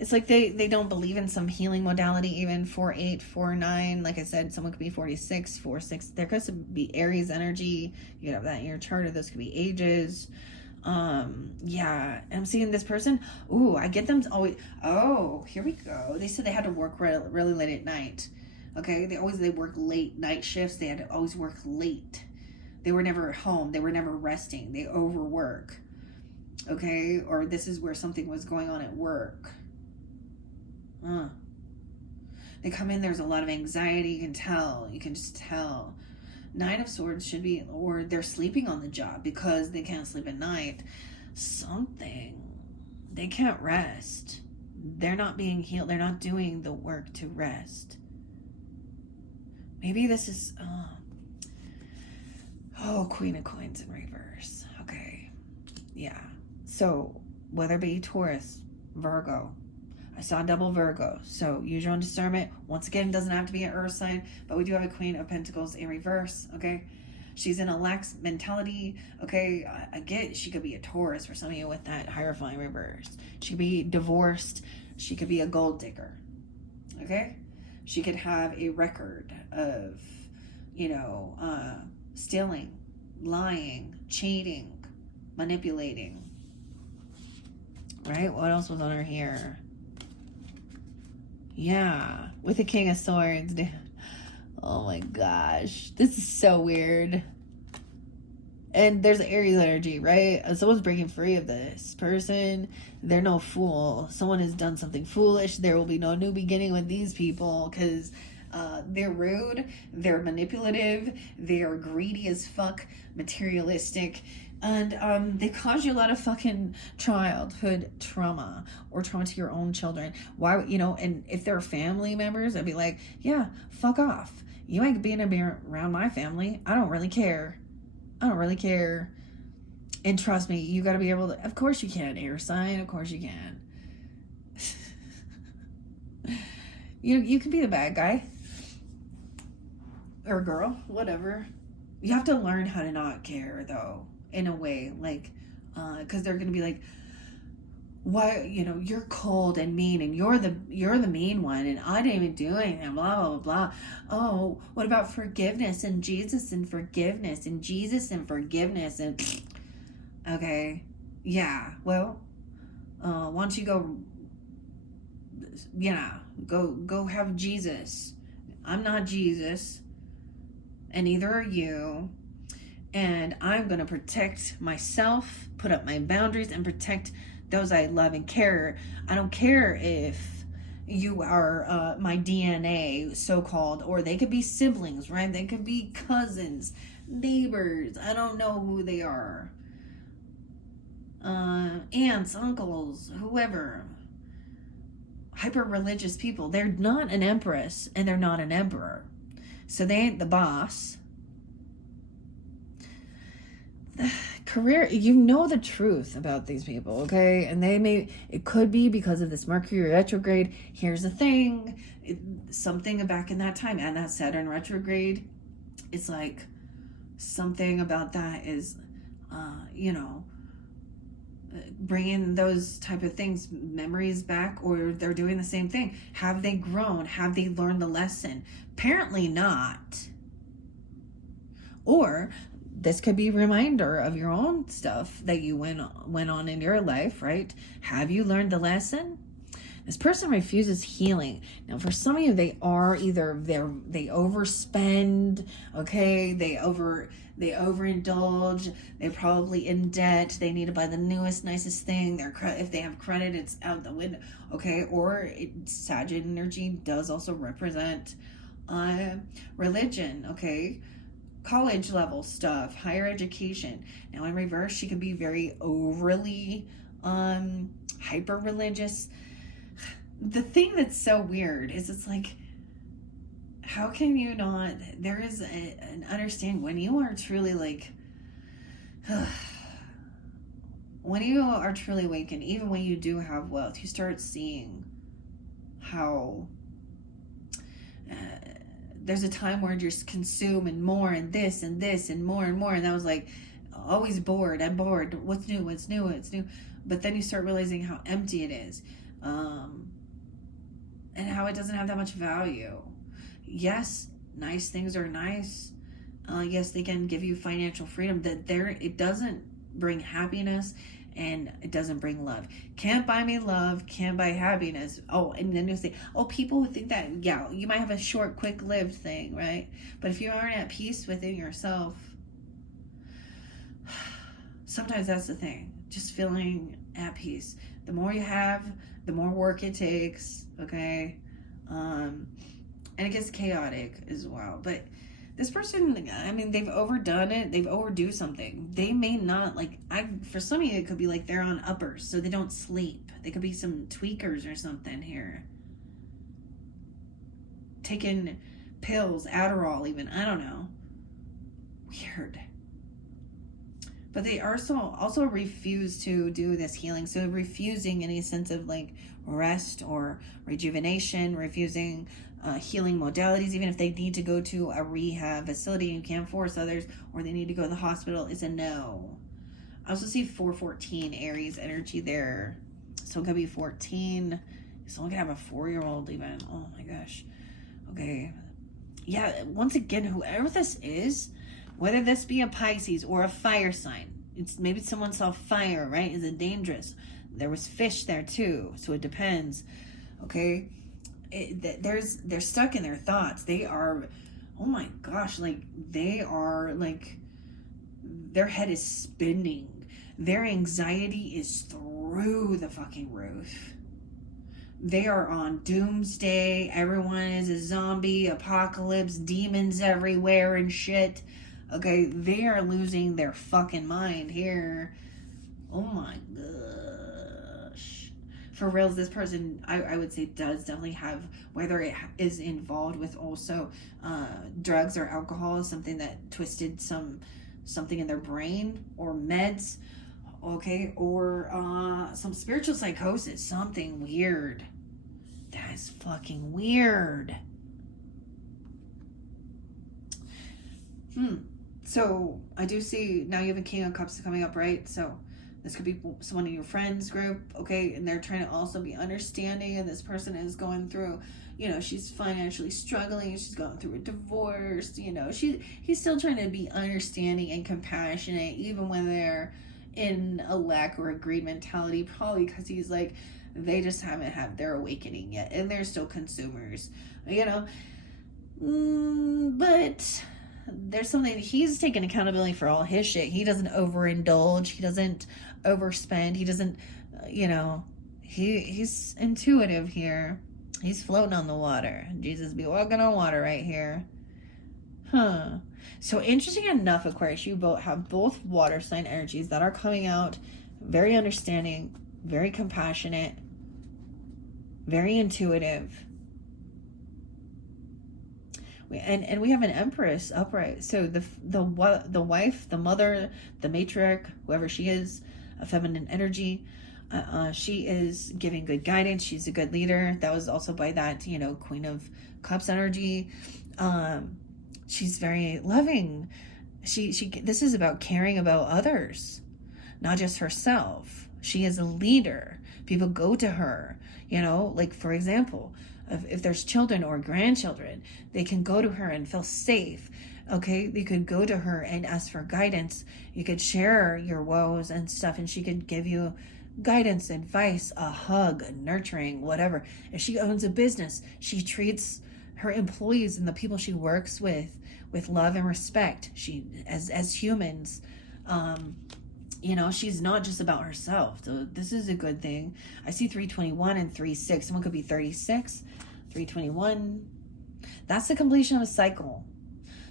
It's like they don't believe in some healing modality, even 4/8, 4/9. Like I said, someone could be 46, 4/6. There could be Aries energy. You could have that in your chart, or those could be ages. Yeah, and I'm seeing this person. Ooh, I get them always. Oh, here we go. They said they had to work really late at night. Okay, they work late night shifts. They had to always work late. They were never at home. They were never resting. They overwork. Okay, or this is where something was going on at work. They come in, there's a lot of anxiety. You can just tell. 9 of Swords should be, or they're sleeping on the job because they can't sleep at night. Something. They can't rest. They're not being healed. They're not doing the work to rest. Maybe this is, Queen of Coins in reverse. Okay. Yeah. So, whether it be Taurus, Virgo, I saw double Virgo. So use your own discernment. Once again, it doesn't have to be an earth sign, but we do have a Queen of Pentacles in reverse. Okay. She's in a lax mentality. Okay. I get she could be a Taurus for some of you with that Hierophant reverse. She could be divorced. She could be a gold digger. Okay. She could have a record of, stealing, lying, cheating, manipulating. Right? What else was on her here? Yeah, with the King of Swords, dude. Oh my gosh, this is so weird. And there's Aries energy, right? Someone's breaking free of this person. They're no fool. Someone has done something foolish. There will be no new beginning with these people because they're rude, they're manipulative, they are greedy as fuck, materialistic. And they cause you a lot of fucking childhood trauma or trauma to your own children. Why, and if they're family members, I'd be like, yeah, fuck off. You ain't being around my family. I don't really care. And trust me, you got to be able to, of course you can, air sign, of course you can. You can be the bad guy. Or girl, whatever. You have to learn how to not care, though. In a way, like, because they're gonna be like, why, you're cold and mean, and you're the mean one, and I didn't even do anything, blah blah blah. Oh, what about forgiveness and Jesus and forgiveness and Jesus and forgiveness and okay, yeah. Well, why don't you go have Jesus? I'm not Jesus, and neither are you. And I'm going to protect myself, put up my boundaries, and protect those I love and care. I don't care if you are my DNA, so-called, or they could be siblings, right? They could be cousins, neighbors. I don't know who they are. Aunts, uncles, whoever. Hyper-religious people. They're not an empress, and they're not an emperor. So they ain't the boss. Career, the truth about these people, okay? And it could be because of this Mercury retrograde. Here's the thing, something back in that time and that Saturn retrograde, it's like something about that is bringing those type of things, memories back, or they're doing the same thing. Have they grown? Have they learned the lesson? Apparently not. Or this could be a reminder of your own stuff that you went on in your life, right? Have you learned the lesson? This person refuses healing. Now, for some of you, they are either they overspend, okay, they overindulge, they're probably in debt, they need to buy the newest, nicest thing. If they have credit, it's out the window, okay. Or Sagittarius energy does also represent religion, okay, college level stuff, higher education. Now, in reverse, she could be very overly hyper religious. The thing that's so weird is it's like, how can you not, there is an understanding when you are truly like, when you are truly awakened, even when you do have wealth, you start seeing how there's a time where you're just consuming more and this and this and more. And I was like, always bored. I'm bored. What's new? But then you start realizing how empty it is. And how it doesn't have that much value. Yes, nice things are nice. Yes, they can give you financial freedom. It doesn't bring happiness, and it doesn't bring love. Can't buy me love, can't buy happiness. Oh, and then you say, oh, people would think that, yeah, you might have a short, quick-lived thing, right? But if you aren't at peace within yourself, sometimes that's the thing. Just feeling at peace. The more you have, the more work it takes, okay? And it gets chaotic as well. But this person, I mean, they've overdone it. They've overdo something. They may not, like, for some of you, it could be like they're on uppers, so they don't sleep. They could be some tweakers or something here. Taking pills, Adderall even, I don't know. Weird. But they also refuse to do this healing. So refusing any sense of like rest or rejuvenation, refusing healing modalities, even if they need to go to a rehab facility and you can't force others, or they need to go to the hospital, is a no. I also see 414 Aries energy there. So it could be 14. Someone could have a 4-year-old even. Oh my gosh. Okay. Yeah, once again, whoever this is, whether this be a Pisces or a fire sign, maybe someone saw fire, right? Is it dangerous? There was fish there too, so it depends. Okay, they're stuck in their thoughts. They are, oh my gosh, like they are like their head is spinning. Their anxiety is through the fucking roof. They are on doomsday. Everyone is a zombie apocalypse, demons everywhere and shit. Okay, they are losing their fucking mind here. Oh my gosh. For reals, this person, I would say, does definitely have, whether it is involved with also drugs or alcohol, something that twisted something in their brain, or meds, okay, or some spiritual psychosis, something weird. That is fucking weird. So I do see now you have a King of Cups coming up, right? So this could be someone in your friends group, okay? And they're trying to also be understanding, and this person is going through, you know, she's financially struggling, she's going through a divorce, you know, he's still trying to be understanding and compassionate, even when they're in a lack or a greed mentality, probably because he's like, they just haven't had their awakening yet, and they're still consumers, you know. But there's something, he's taking accountability for all his shit. He doesn't overindulge, he doesn't overspend, he doesn't, you know, he's intuitive here. He's floating on the water. Jesus be walking on water right here. So interesting enough, Aquarius, you have both water sign energies that are coming out very understanding, very compassionate, very intuitive. And we have an Empress upright. So the wife, the mother, the matriarch, whoever she is, a feminine energy, she is giving good guidance. She's a good leader. That was also by that, you know, Queen of Cups energy. She's very loving. This is about caring about others, not just herself. She is a leader. People go to her, you know, like for example, if there's children or grandchildren, they can go to her and feel safe. Okay, you could go to her and ask for guidance. You could share your woes and stuff, and she could give you guidance, advice, a hug, nurturing, whatever. If she owns a business, she treats her employees and the people she works with love and respect. She, as humans, you know, she's not just about herself. So this is a good thing. I see 321 and 36. Someone could be 36, 321. That's the completion of a cycle.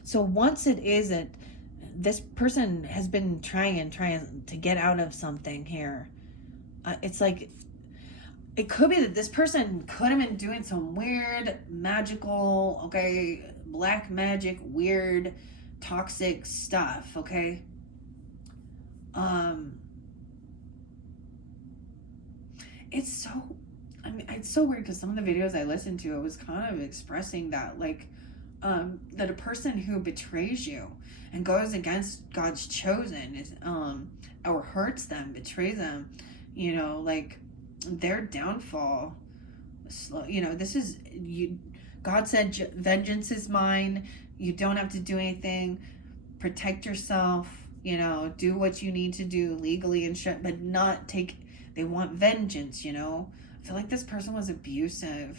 So once it is that this person has been trying to get out of something here, it's like, it could be that this person could have been doing some weird magical, okay, black magic, weird, toxic stuff, okay? It's so, I mean, it's so weird because some of the videos I listened to, it was kind of expressing that, like, that a person who betrays you and goes against God's chosen is, or hurts them, betrays them, you know, like, their downfall, you know, this is, you, God said, vengeance is mine. You don't have to do anything. Protect yourself, you know, do what you need to do legally and shit, but not take, they want vengeance, you know. I feel like this person was abusive.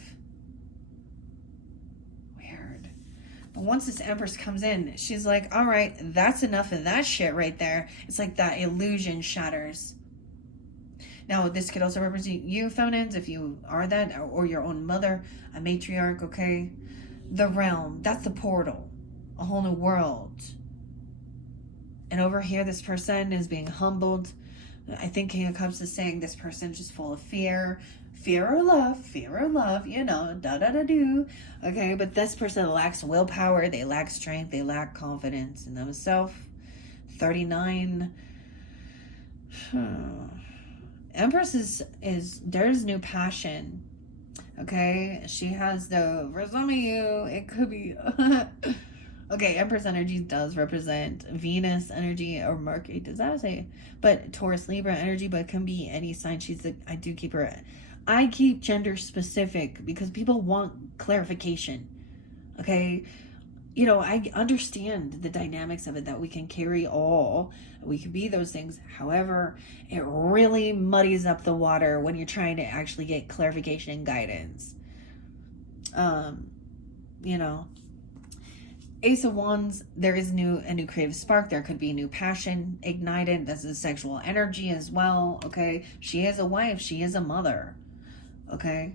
Weird. But once this Empress comes in, she's like, all right, that's enough of that shit right there. It's like that illusion shatters. Now, this could also represent you, feminines, if you are that, or your own mother, a matriarch, okay? The realm, that's the portal, a whole new world. And over here, this person is being humbled. I think King of Cups is saying this person is just full of fear or love, you know, da-da-da-do, okay? But this person lacks willpower, they lack strength, they lack confidence in themselves. 39. Empress is there's new passion, okay? She has for some of you, it could be, okay, Empress energy does represent Venus energy or Mercury, does that say? But Taurus, Libra energy, but it can be any sign. I keep gender specific because people want clarification, okay? You know, I understand the dynamics of it, that we can carry all, we can be those things. However, it really muddies up the water when you're trying to actually get clarification and guidance. You know, Ace of Wands, there is a new creative spark. There could be new passion ignited. This is sexual energy as well, okay? She is a wife. She is a mother, okay?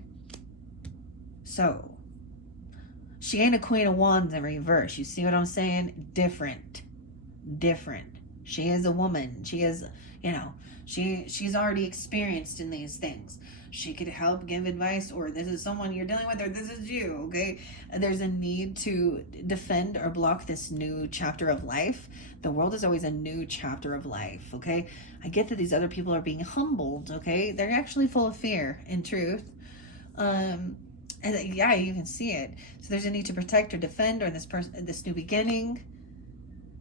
So, she ain't a Queen of Wands in reverse. You see what I'm saying? Different. She is a woman. She is, you know, she's already experienced in these things. She could help give advice, or this is someone you're dealing with, or this is you, okay? There's a need to defend or block this new chapter of life. The world is always a new chapter of life, okay? I get that these other people are being humbled, okay? They're actually full of fear, in truth. And yeah, you can see it. So there's a need to protect or defend, or this new beginning.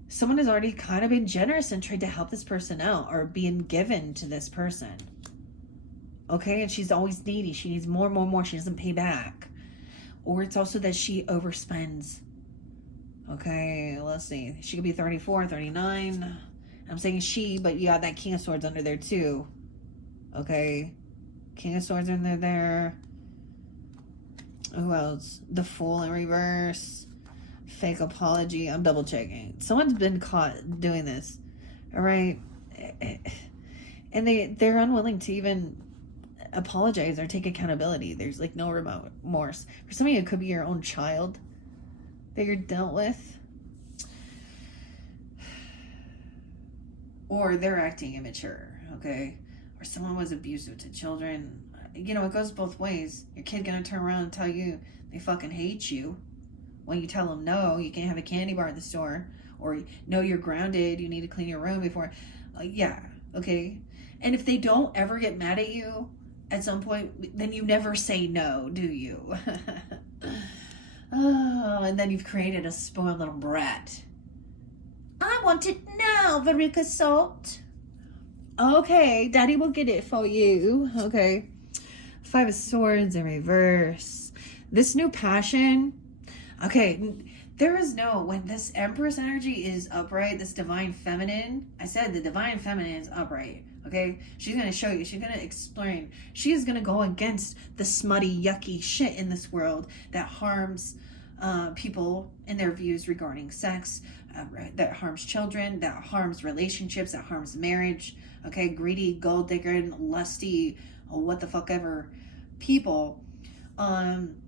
Someone has already kind of been generous and tried to help this person out, or being given to this person. Okay, and she's always needy. She needs more. She doesn't pay back. Or it's also that she overspends. Okay, let's see. She could be 34, 39. I'm saying she, but you got that King of Swords under there too. Okay, King of Swords under there. Who else? The Fool in reverse. Fake apology. I'm double checking. Someone's been caught doing this. All right. And they're unwilling to even apologize or take accountability. There's like no remorse. For some of you, it could be your own child that you're dealt with. Or they're acting immature, okay? Or someone was abusive to children. You know, it goes both ways. Your kid gonna turn around and tell you they fucking hate you when you tell them, no, you can't have a candy bar at the store, or no, you're grounded, you need to clean your room before. Yeah, okay? And if they don't ever get mad at you at some point, then you never say no, do you? Oh, and then you've created a spoiled little brat. I want it now, Veruca Salt. Okay, Daddy will get it for you. Okay. 5 of Swords in reverse. This new passion. Okay, There is no, when this Empress energy is upright, this divine feminine, I said the divine feminine is upright, okay? She's going to show you, she's going to explain. She is going to go against the smutty, yucky shit in this world that harms people in their views regarding sex, that harms children, that harms relationships, that harms marriage, okay? Greedy, gold digger, lusty, what the fuck ever people.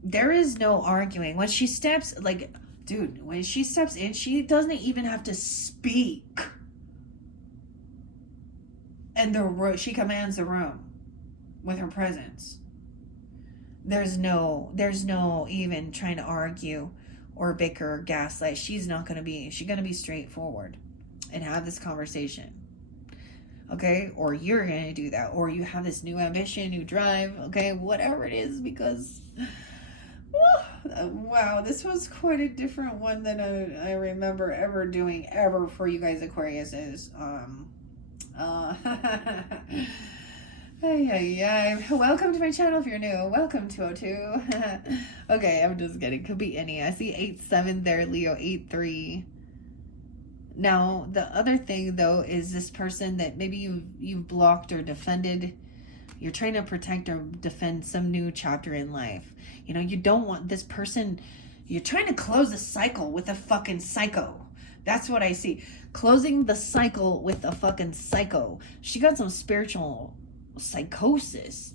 There is no arguing. When she steps, like, dude, when she steps in, she doesn't even have to speak. And she commands the room with her presence. There's no even trying to argue or bicker or gaslight. She's going to be straightforward and have this conversation. Okay? Or you're going to do that. Or you have this new ambition, new drive. Okay? Whatever it is, because wow, this was quite a different one than I remember ever doing ever for you guys Aquariuses. Welcome to my channel if you're new. Welcome 202. Okay, I'm just kidding. Could be any. I see 8-7 there, Leo 8-3. Now, the other thing though is this person that maybe you've blocked or defended. You're trying to protect or defend some new chapter in life. You know, you don't want this person. You're trying to close the cycle with a fucking psycho. That's what I see. Closing the cycle with a fucking psycho. She got some spiritual psychosis.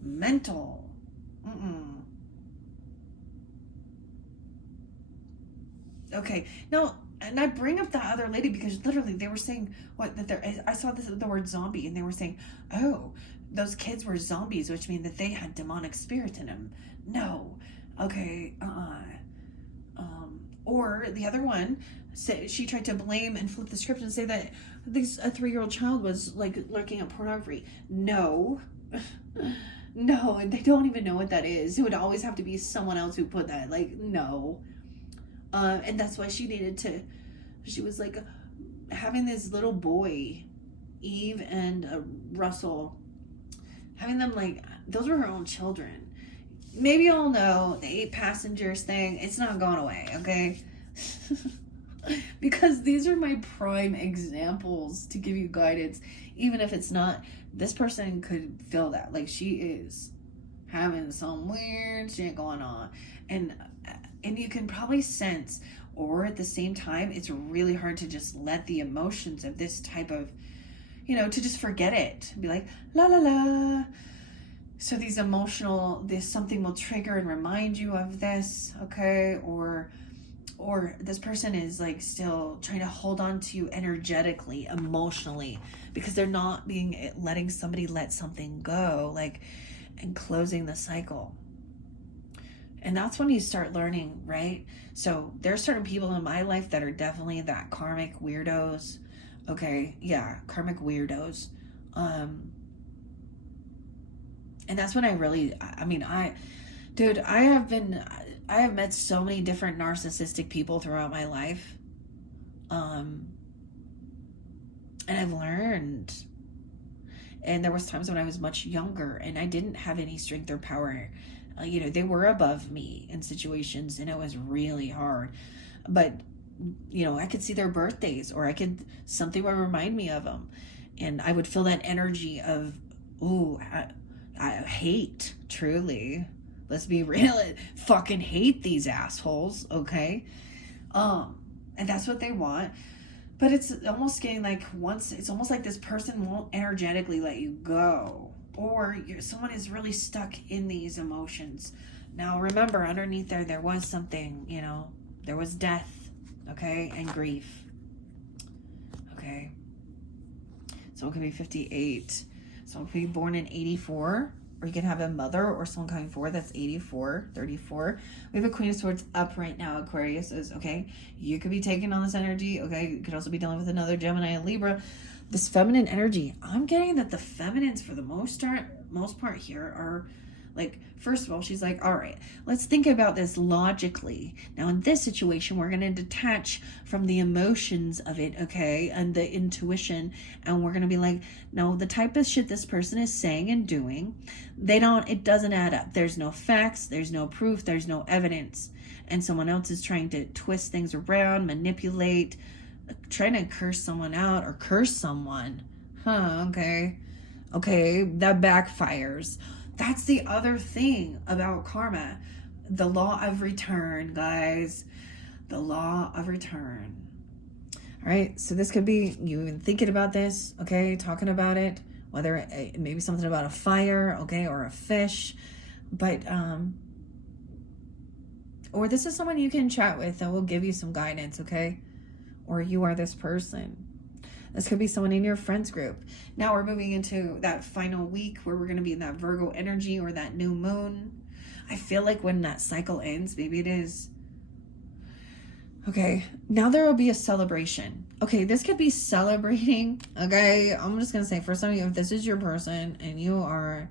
Mental. Okay. Now, and I bring up that other lady because literally they were saying I saw the word zombie, and they were saying, oh, those kids were zombies, which means that they had demonic spirits in them. No. Okay. Or the other one, she tried to blame and flip the script and say that a 3-year-old child was like looking at pornography. No. No, and they don't even know what that is. It would always have to be someone else who put that. Like, no. And that's why she was like having this little boy, Eve and Russell, having them like, those were her own children. Maybe you all know the 8 passengers thing. It's not going away, okay? Because these are my prime examples to give you guidance. Even if it's not, this person could feel that. Like, she is having some weird shit going on. And you can probably sense, or at the same time, it's really hard to just let the emotions of this type of, to just forget it. Be like, la la la. So these something will trigger and remind you of this, okay? Or this person is like still trying to hold on to you energetically, emotionally, because they're not letting somebody let something go, like, and closing the cycle. And that's when you start learning, right? So there's certain people in my life that are definitely that karmic weirdos. Okay, yeah, karmic weirdos. And that's when I have met so many different narcissistic people throughout my life. And I've learned. And there was times when I was much younger and I didn't have any strength or power. They were above me in situations and it was really hard. But, I could see their birthdays, or something would remind me of them. And I would feel that energy of, I hate, truly. Let's be real. I fucking hate these assholes, okay? And that's what they want. But it's almost getting like it's almost like this person won't energetically let you go. Or someone is really stuck in these emotions. Now, remember, underneath there was something, there was death, okay? And grief, okay? Someone could be 58. Someone could be born in 84. Or you can have a mother or someone coming forward that's 84, 34. We have a Queen of Swords up right now, Aquarius is, okay? You could be taking on this energy, okay? You could also be dealing with another Gemini and Libra. This feminine energy, I'm getting that the feminines for the most part here are Like, first of all, she's like, all right, let's think about this logically. Now, in this situation, we're going to detach from the emotions of it, okay, and the intuition, and we're going to be like, no, the type of shit this person is saying and doing, it doesn't add up. There's no facts, there's no proof, there's no evidence. And someone else is trying to twist things around, manipulate, trying to curse someone out or curse someone. Okay, that backfires. That's the other thing about karma. The law of return, guys. The law of return. All right, so this could be you even thinking about this, okay, talking about it, whether maybe something about a fire, okay, or a fish, but or this is someone you can chat with that will give you some guidance, okay? Or you are this person. This could be someone in your friends group. Now we're moving into that final week where we're going to be in that Virgo energy or that new moon. I feel like when that cycle ends, maybe it is. Okay, now there will be a celebration. Okay, this could be celebrating. Okay, I'm just going to say, for some of you, if this is your person and you are,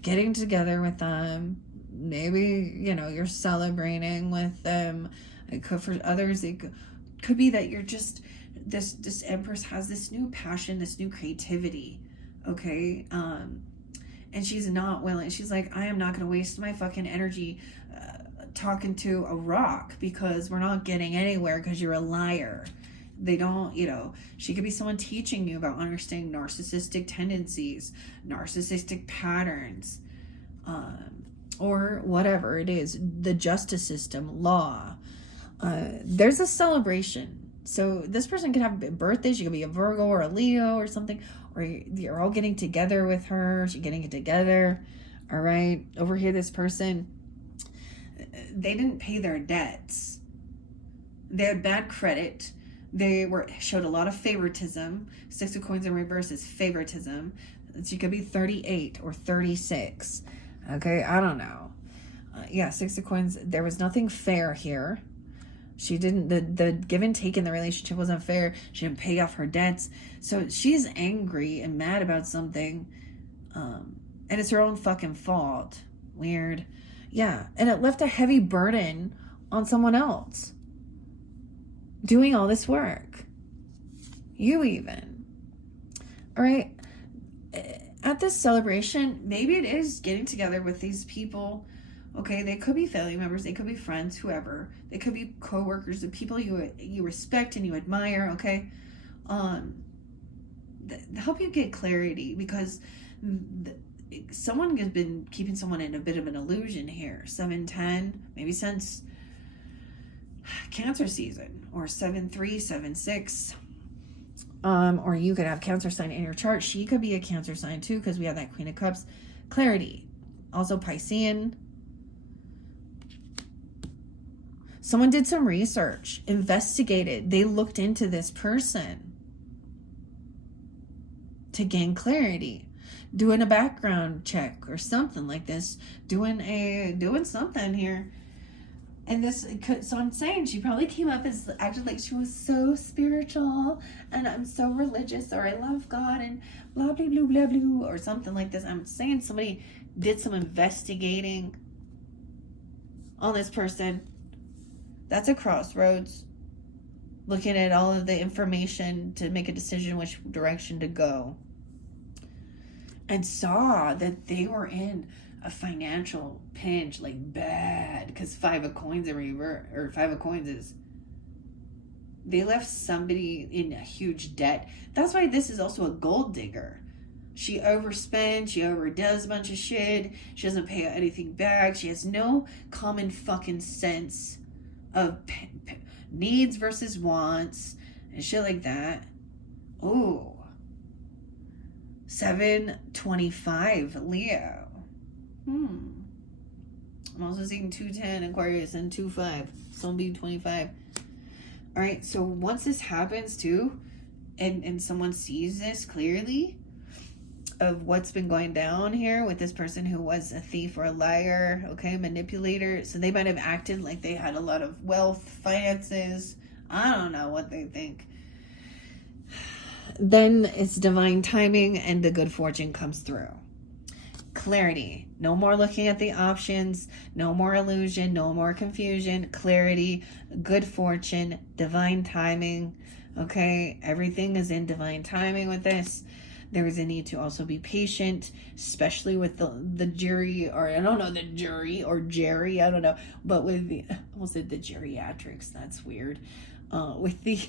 getting together with them, maybe, you're celebrating with them. It could, for others, it could be that you're just, this Empress has this new passion, this new creativity, okay? And she's not willing. She's like, I am not going to waste my fucking energy talking to a rock because we're not getting anywhere because you're a liar. They don't, she could be someone teaching you about understanding narcissistic tendencies, narcissistic patterns, or whatever it is, the justice system, law. There's a celebration. So this person could have birthdays. You could be a Virgo or a Leo or something, or you're all getting together with her. She's getting it together. All right. Over here, this person, they didn't pay their debts. They had bad credit. They showed a lot of favoritism. 6 of Coins in reverse is favoritism. So you could be 38 or 36. Okay, I don't know. 6 of Coins. There was nothing fair here. She didn't, the give and take in the relationship wasn't fair. She didn't pay off her debts. So she's angry and mad about something. And it's her own fucking fault. Weird. Yeah. And it left a heavy burden on someone else doing all this work. You even. All right. At this celebration, maybe it is getting together with these people. Okay, they could be family members, they could be friends, whoever. They could be co-workers, the people you respect and you admire, okay? Help you get clarity because someone has been keeping someone in a bit of an illusion here. 7-10, maybe since Cancer season, or 7-3, 7-6. Or you could have Cancer sign in your chart. She could be a Cancer sign too because we have that Queen of Cups. Clarity. Also Piscean. Someone did some research, investigated. They looked into this person to gain clarity, doing a background check or something like this, doing something here. And so I'm saying she probably came up as acted like she was so spiritual and I'm so religious or I love God and blah, blah, blah, blah, blah, or something like this. I'm saying somebody did some investigating on this person. That's a crossroads. Looking at all of the information to make a decision which direction to go. And saw that they were in a financial pinch, like bad, because 5 of Coins in reverse, or 5 of Coins is, they left somebody in a huge debt. That's why this is also a gold digger. She overspends, she overdoes a bunch of shit, she doesn't pay anything back, she has no common fucking sense of needs versus wants and shit like that. Oh, 7-25 Leo. I'm also seeing 2-10 Aquarius and 2-5. So be 25. All right. So once this happens too, and someone sees this clearly of what's been going down here with this person who was a thief or a liar, okay, manipulator. So they might have acted like they had a lot of wealth, finances. I don't know what they think. Then it's divine timing and the good fortune comes through. clarity. No more looking at the options. No more illusion. No more confusion. Clarity, good fortune, divine timing. Okay, everything is in divine timing with this. There is a need to also be patient, especially with the jury, or I don't know, the jury or Jerry, I don't know, but with the, I almost said the geriatrics, that's weird. With the,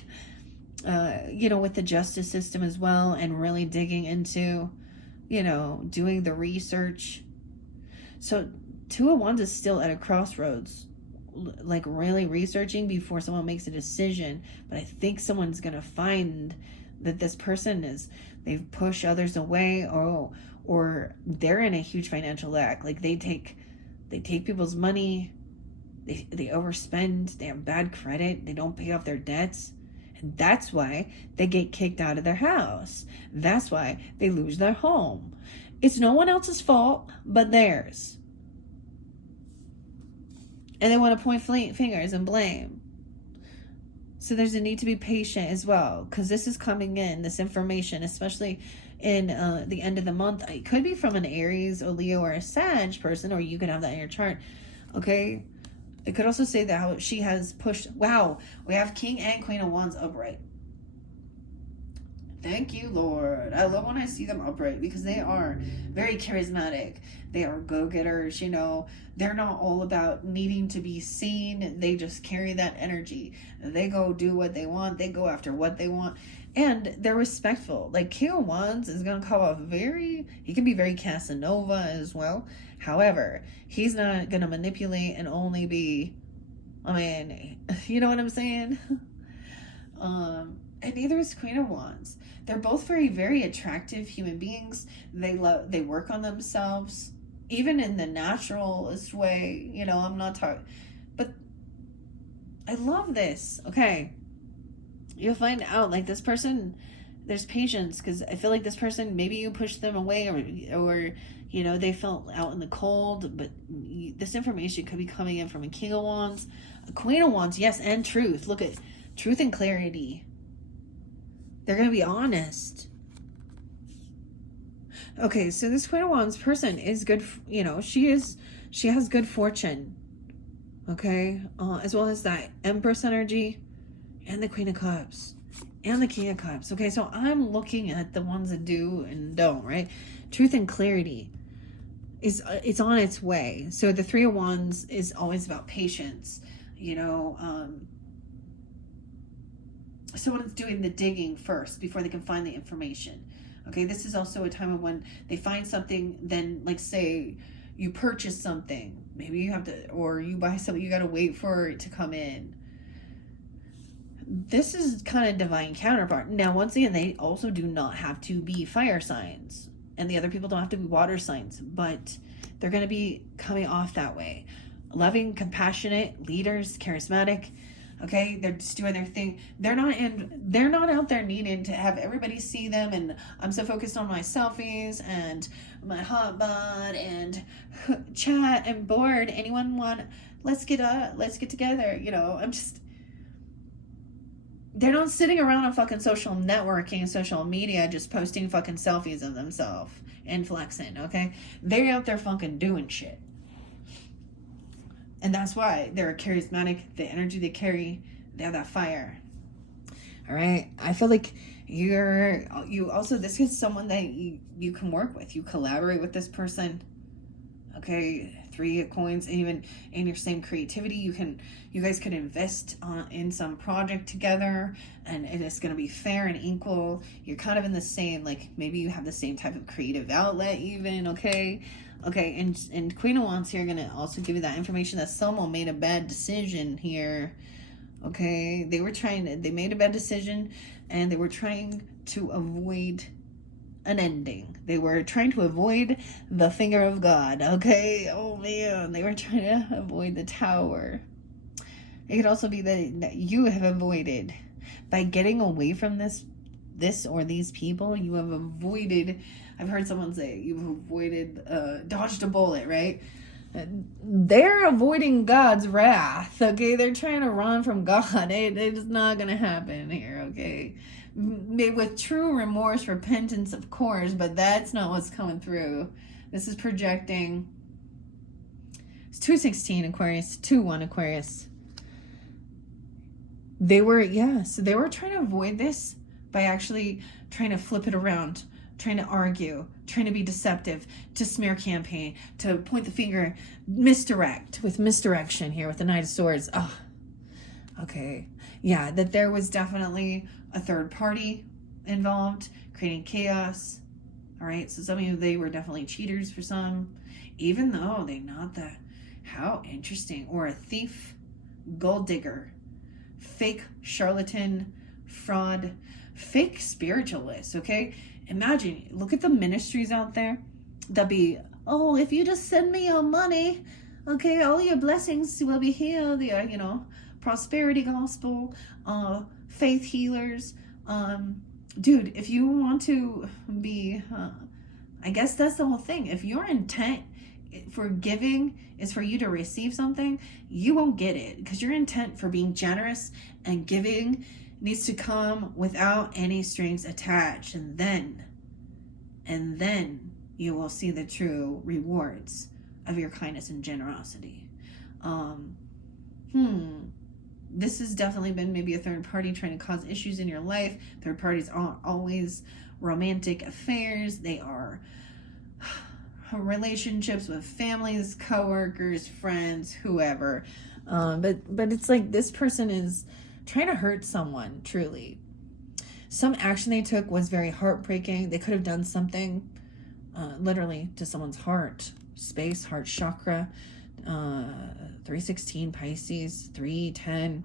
with the justice system as well, and really digging into, doing the research. So Two of Wands is still at a crossroads, like really researching before someone makes a decision. But I think someone's gonna find that this person they've pushed others away, or they're in a huge financial lack. Like they take people's money, they overspend, they have bad credit, they don't pay off their debts, and that's why they get kicked out of their house. That's why they lose their home. It's no one else's fault but theirs. And they want to point fingers and blame. So there's a need to be patient as well, because this is coming in, this information, especially in the end of the month. It could be from an Aries, a Leo, or a Sag person, or you could have that in your chart. Okay? It could also say that how she has pushed. Wow, we have King and Queen of Wands upright. Thank you, Lord. I love when I see them upright, because they are very charismatic. They are go-getters, They're not all about needing to be seen. They just carry that energy. They go do what they want. They go after what they want. And they're respectful. Like, King of Wands is going to come off he can be very Casanova as well. However, he's not going to manipulate and only be, you know what I'm saying? And neither is Queen of Wands. They're both very, very attractive human beings. They work on themselves, even in the naturalist way. I'm not talking, but I love this. Okay, you'll find out, like, this person, there's patience, because I feel like this person, maybe you pushed them away, or they felt out in the cold, but this information could be coming in from a King of Wands, a Queen of Wands, yes, and truth. Look at truth and clarity. They're going to be honest. Okay, so this Queen of Wands person is good, she has good fortune. Okay, as well as that Empress energy and the Queen of Cups and the King of Cups. Okay, so I'm looking at the ones that do and don't, right? Truth and clarity it's on its way. So the Three of Wands is always about patience, someone's doing the digging first before they can find the information. Okay, this is also a time of when they find something, then, like, say you purchase something, maybe you have to, or you buy something, you got to wait for it to come in. This is kind of divine counterpart. Now, once again, they also do not have to be fire signs, and the other people don't have to be water signs, but they're going to be coming off that way. Loving, compassionate leaders, charismatic. Okay, they're just doing their thing. They're not out there needing to have everybody see them, and I'm so focused on my selfies and my hot bod and chat and bored. Anyone want, let's get together, they're not sitting around on fucking social networking and social media just posting fucking selfies of themselves and flexing, okay? They're out there fucking doing shit. And that's why they're charismatic, the energy they carry, they have that fire. All right. I feel like this is someone that you can work with. You collaborate with this person. Okay. 3 of Coins, even in your same creativity, you guys could invest in some project together, and it's going to be fair and equal. You're kind of in the same, like, maybe you have the same type of creative outlet even. Okay, and Queen of Wands here are going to also give you that information that someone made a bad decision here. Okay, they made a bad decision, and they were trying to avoid an ending. They were trying to avoid the finger of God. Okay, oh man, they were trying to avoid the Tower. It could also be that you have avoided, by getting away from this or these people, you have avoided, I've heard someone say, you've avoided, dodged a bullet, right? They're avoiding God's wrath, okay? They're trying to run from God. It's not going to happen here, okay? With true remorse, repentance, of course, but that's not what's coming through. This is projecting. It's 216 Aquarius, 2-1 Aquarius. They were, so they were trying to avoid this by actually trying to flip it around, trying to argue, trying to be deceptive, to smear campaign, to point the finger, misdirect, with misdirection here with the Knight of Swords. Oh, okay. Yeah, that there was definitely a third party involved, creating chaos. All right, so some of you, they were definitely cheaters for some, even though they not that. How interesting. Or a thief, gold digger, fake charlatan, fraud, fake spiritualist, okay? Imagine, look at the ministries out there that be, oh, if you just send me your money, okay, all your blessings will be here. The, prosperity gospel, faith healers. Dude, if you want to be, I guess that's the whole thing. If your intent for giving is for you to receive something, you won't get it, because your intent for being generous and giving needs to come without any strings attached, and then you will see the true rewards of your kindness and generosity. This has definitely been maybe a third party trying to cause issues in your life. Third parties aren't always romantic affairs. They are relationships with families, coworkers, friends, whoever. But it's like this person is trying to hurt someone, truly. Some action they took was very heartbreaking. They could have done something literally to someone's heart space, heart chakra. 316 Pisces, 310.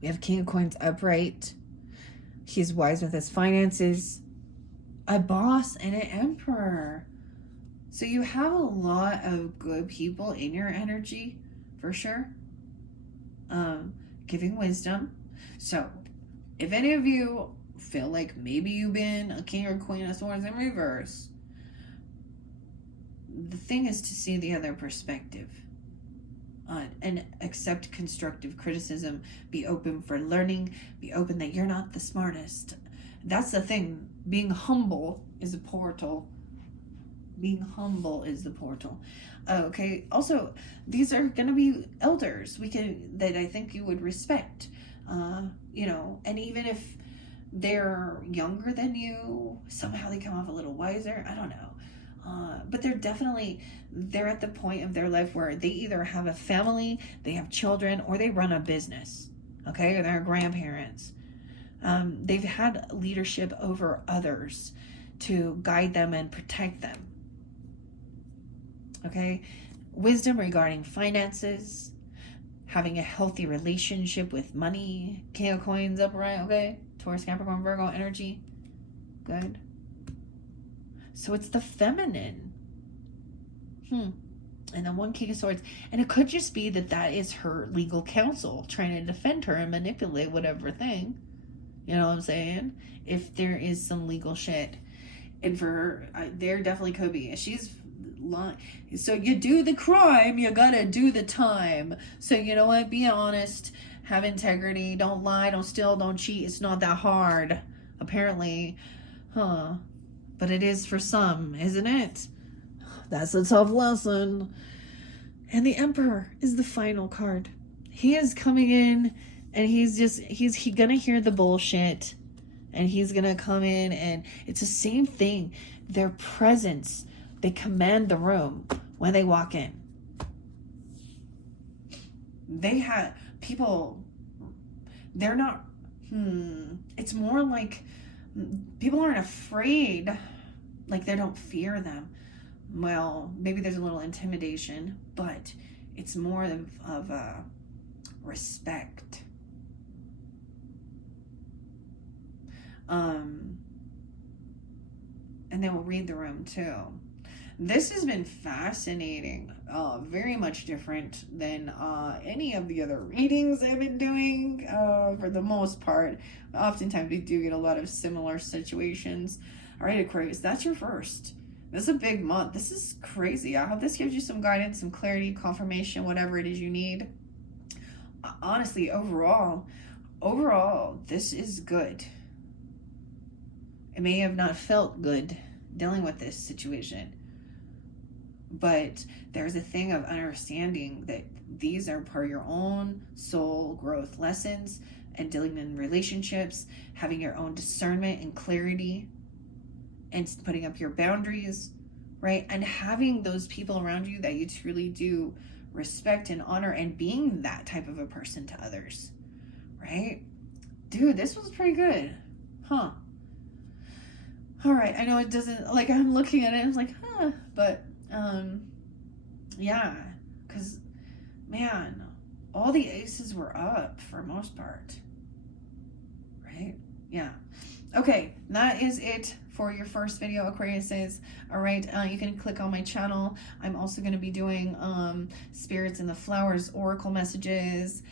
We have King of Coins upright. He's wise with his finances. A boss and an emperor. So you have a lot of good people in your energy, for sure. Giving wisdom. So if any of you feel like maybe you've been a King or Queen of Swords in reverse, the thing is to see the other perspective. And accept constructive criticism. Be open for learning. Be open that you're not the smartest. That's the thing. Being humble is a portal. Being humble is the portal. Okay. Also, these are going to be elders that I think you would respect. And even if they're younger than you, somehow they come off a little wiser. I don't know. But they're at the point of their life where they either have a family, they have children, or they run a business, okay? Or they're grandparents. They've had leadership over others to guide them and protect them, okay? Wisdom regarding finances, having a healthy relationship with money, King of Coins upright, okay? Taurus, Capricorn, Virgo energy, good. So it's the feminine. And then one King of Swords. And it could just be that is her legal counsel trying to defend her and manipulate whatever thing. You know what I'm saying? If there is some legal shit. And for her, there definitely could be. She's lying. So you do the crime, you gotta do the time. So you know what? Be honest. Have integrity. Don't lie. Don't steal. Don't cheat. It's not that hard. Apparently. But it is for some, isn't it? That's a tough lesson. And the Emperor is the final card. He is coming in and he's gonna hear the bullshit, and he's gonna come in, and it's the same thing. Their presence, they command the room when they walk in. They have people, they're not, it's more like people aren't afraid, like they don't fear them. Well, maybe there's a little intimidation, but it's more of a respect. And they will read the room too. This has been fascinating. Very much different than any of the other readings I've been doing for the most part. Oftentimes we do get a lot of similar situations. All right, Aquarius, that's your first. This is a big month. This is crazy. I hope this gives you some guidance, some clarity, confirmation, whatever it is you need. Honestly, overall, this is good. It may have not felt good dealing with this situation, But there's a thing of understanding that these are part of your own soul growth lessons and dealing in relationships, having your own discernment and clarity, and putting up your boundaries, right? And having those people around you that you truly do respect and honor, and being that type of a person to others, right? Dude, this was pretty good. Huh. All right. I know it doesn't, like, I'm looking at it, I'm like, huh. But, yeah. Because, man, all the aces were up for most part. Right? Yeah. Okay. That is it for your first video, Aquariuses. All right, you can click on my channel. I'm also going to be doing Spirits and the Flowers Oracle messages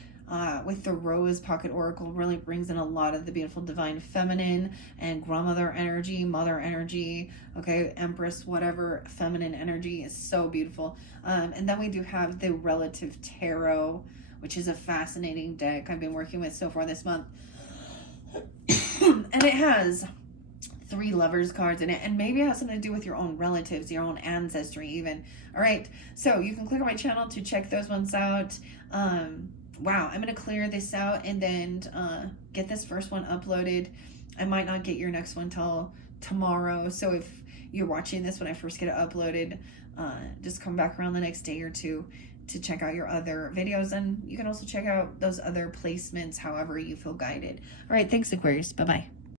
with the Rose Pocket Oracle. Really brings in a lot of the beautiful divine feminine and grandmother energy, mother energy, okay, Empress, whatever, feminine energy is so beautiful. And then we do have the Relative Tarot, which is a fascinating deck I've been working with so far this month. And it has 3 Lovers cards in it, and maybe it has something to do with your own relatives, your own ancestry even. All right, so you can click on my channel to check those ones out. Wow, I'm gonna clear this out and then get this first one uploaded. I might not get your next one till tomorrow, so if you're watching this when I first get it uploaded, just come back around the next day or two to check out your other videos, and you can also check out those other placements however you feel guided. All right, thanks, Aquarius. Bye-bye.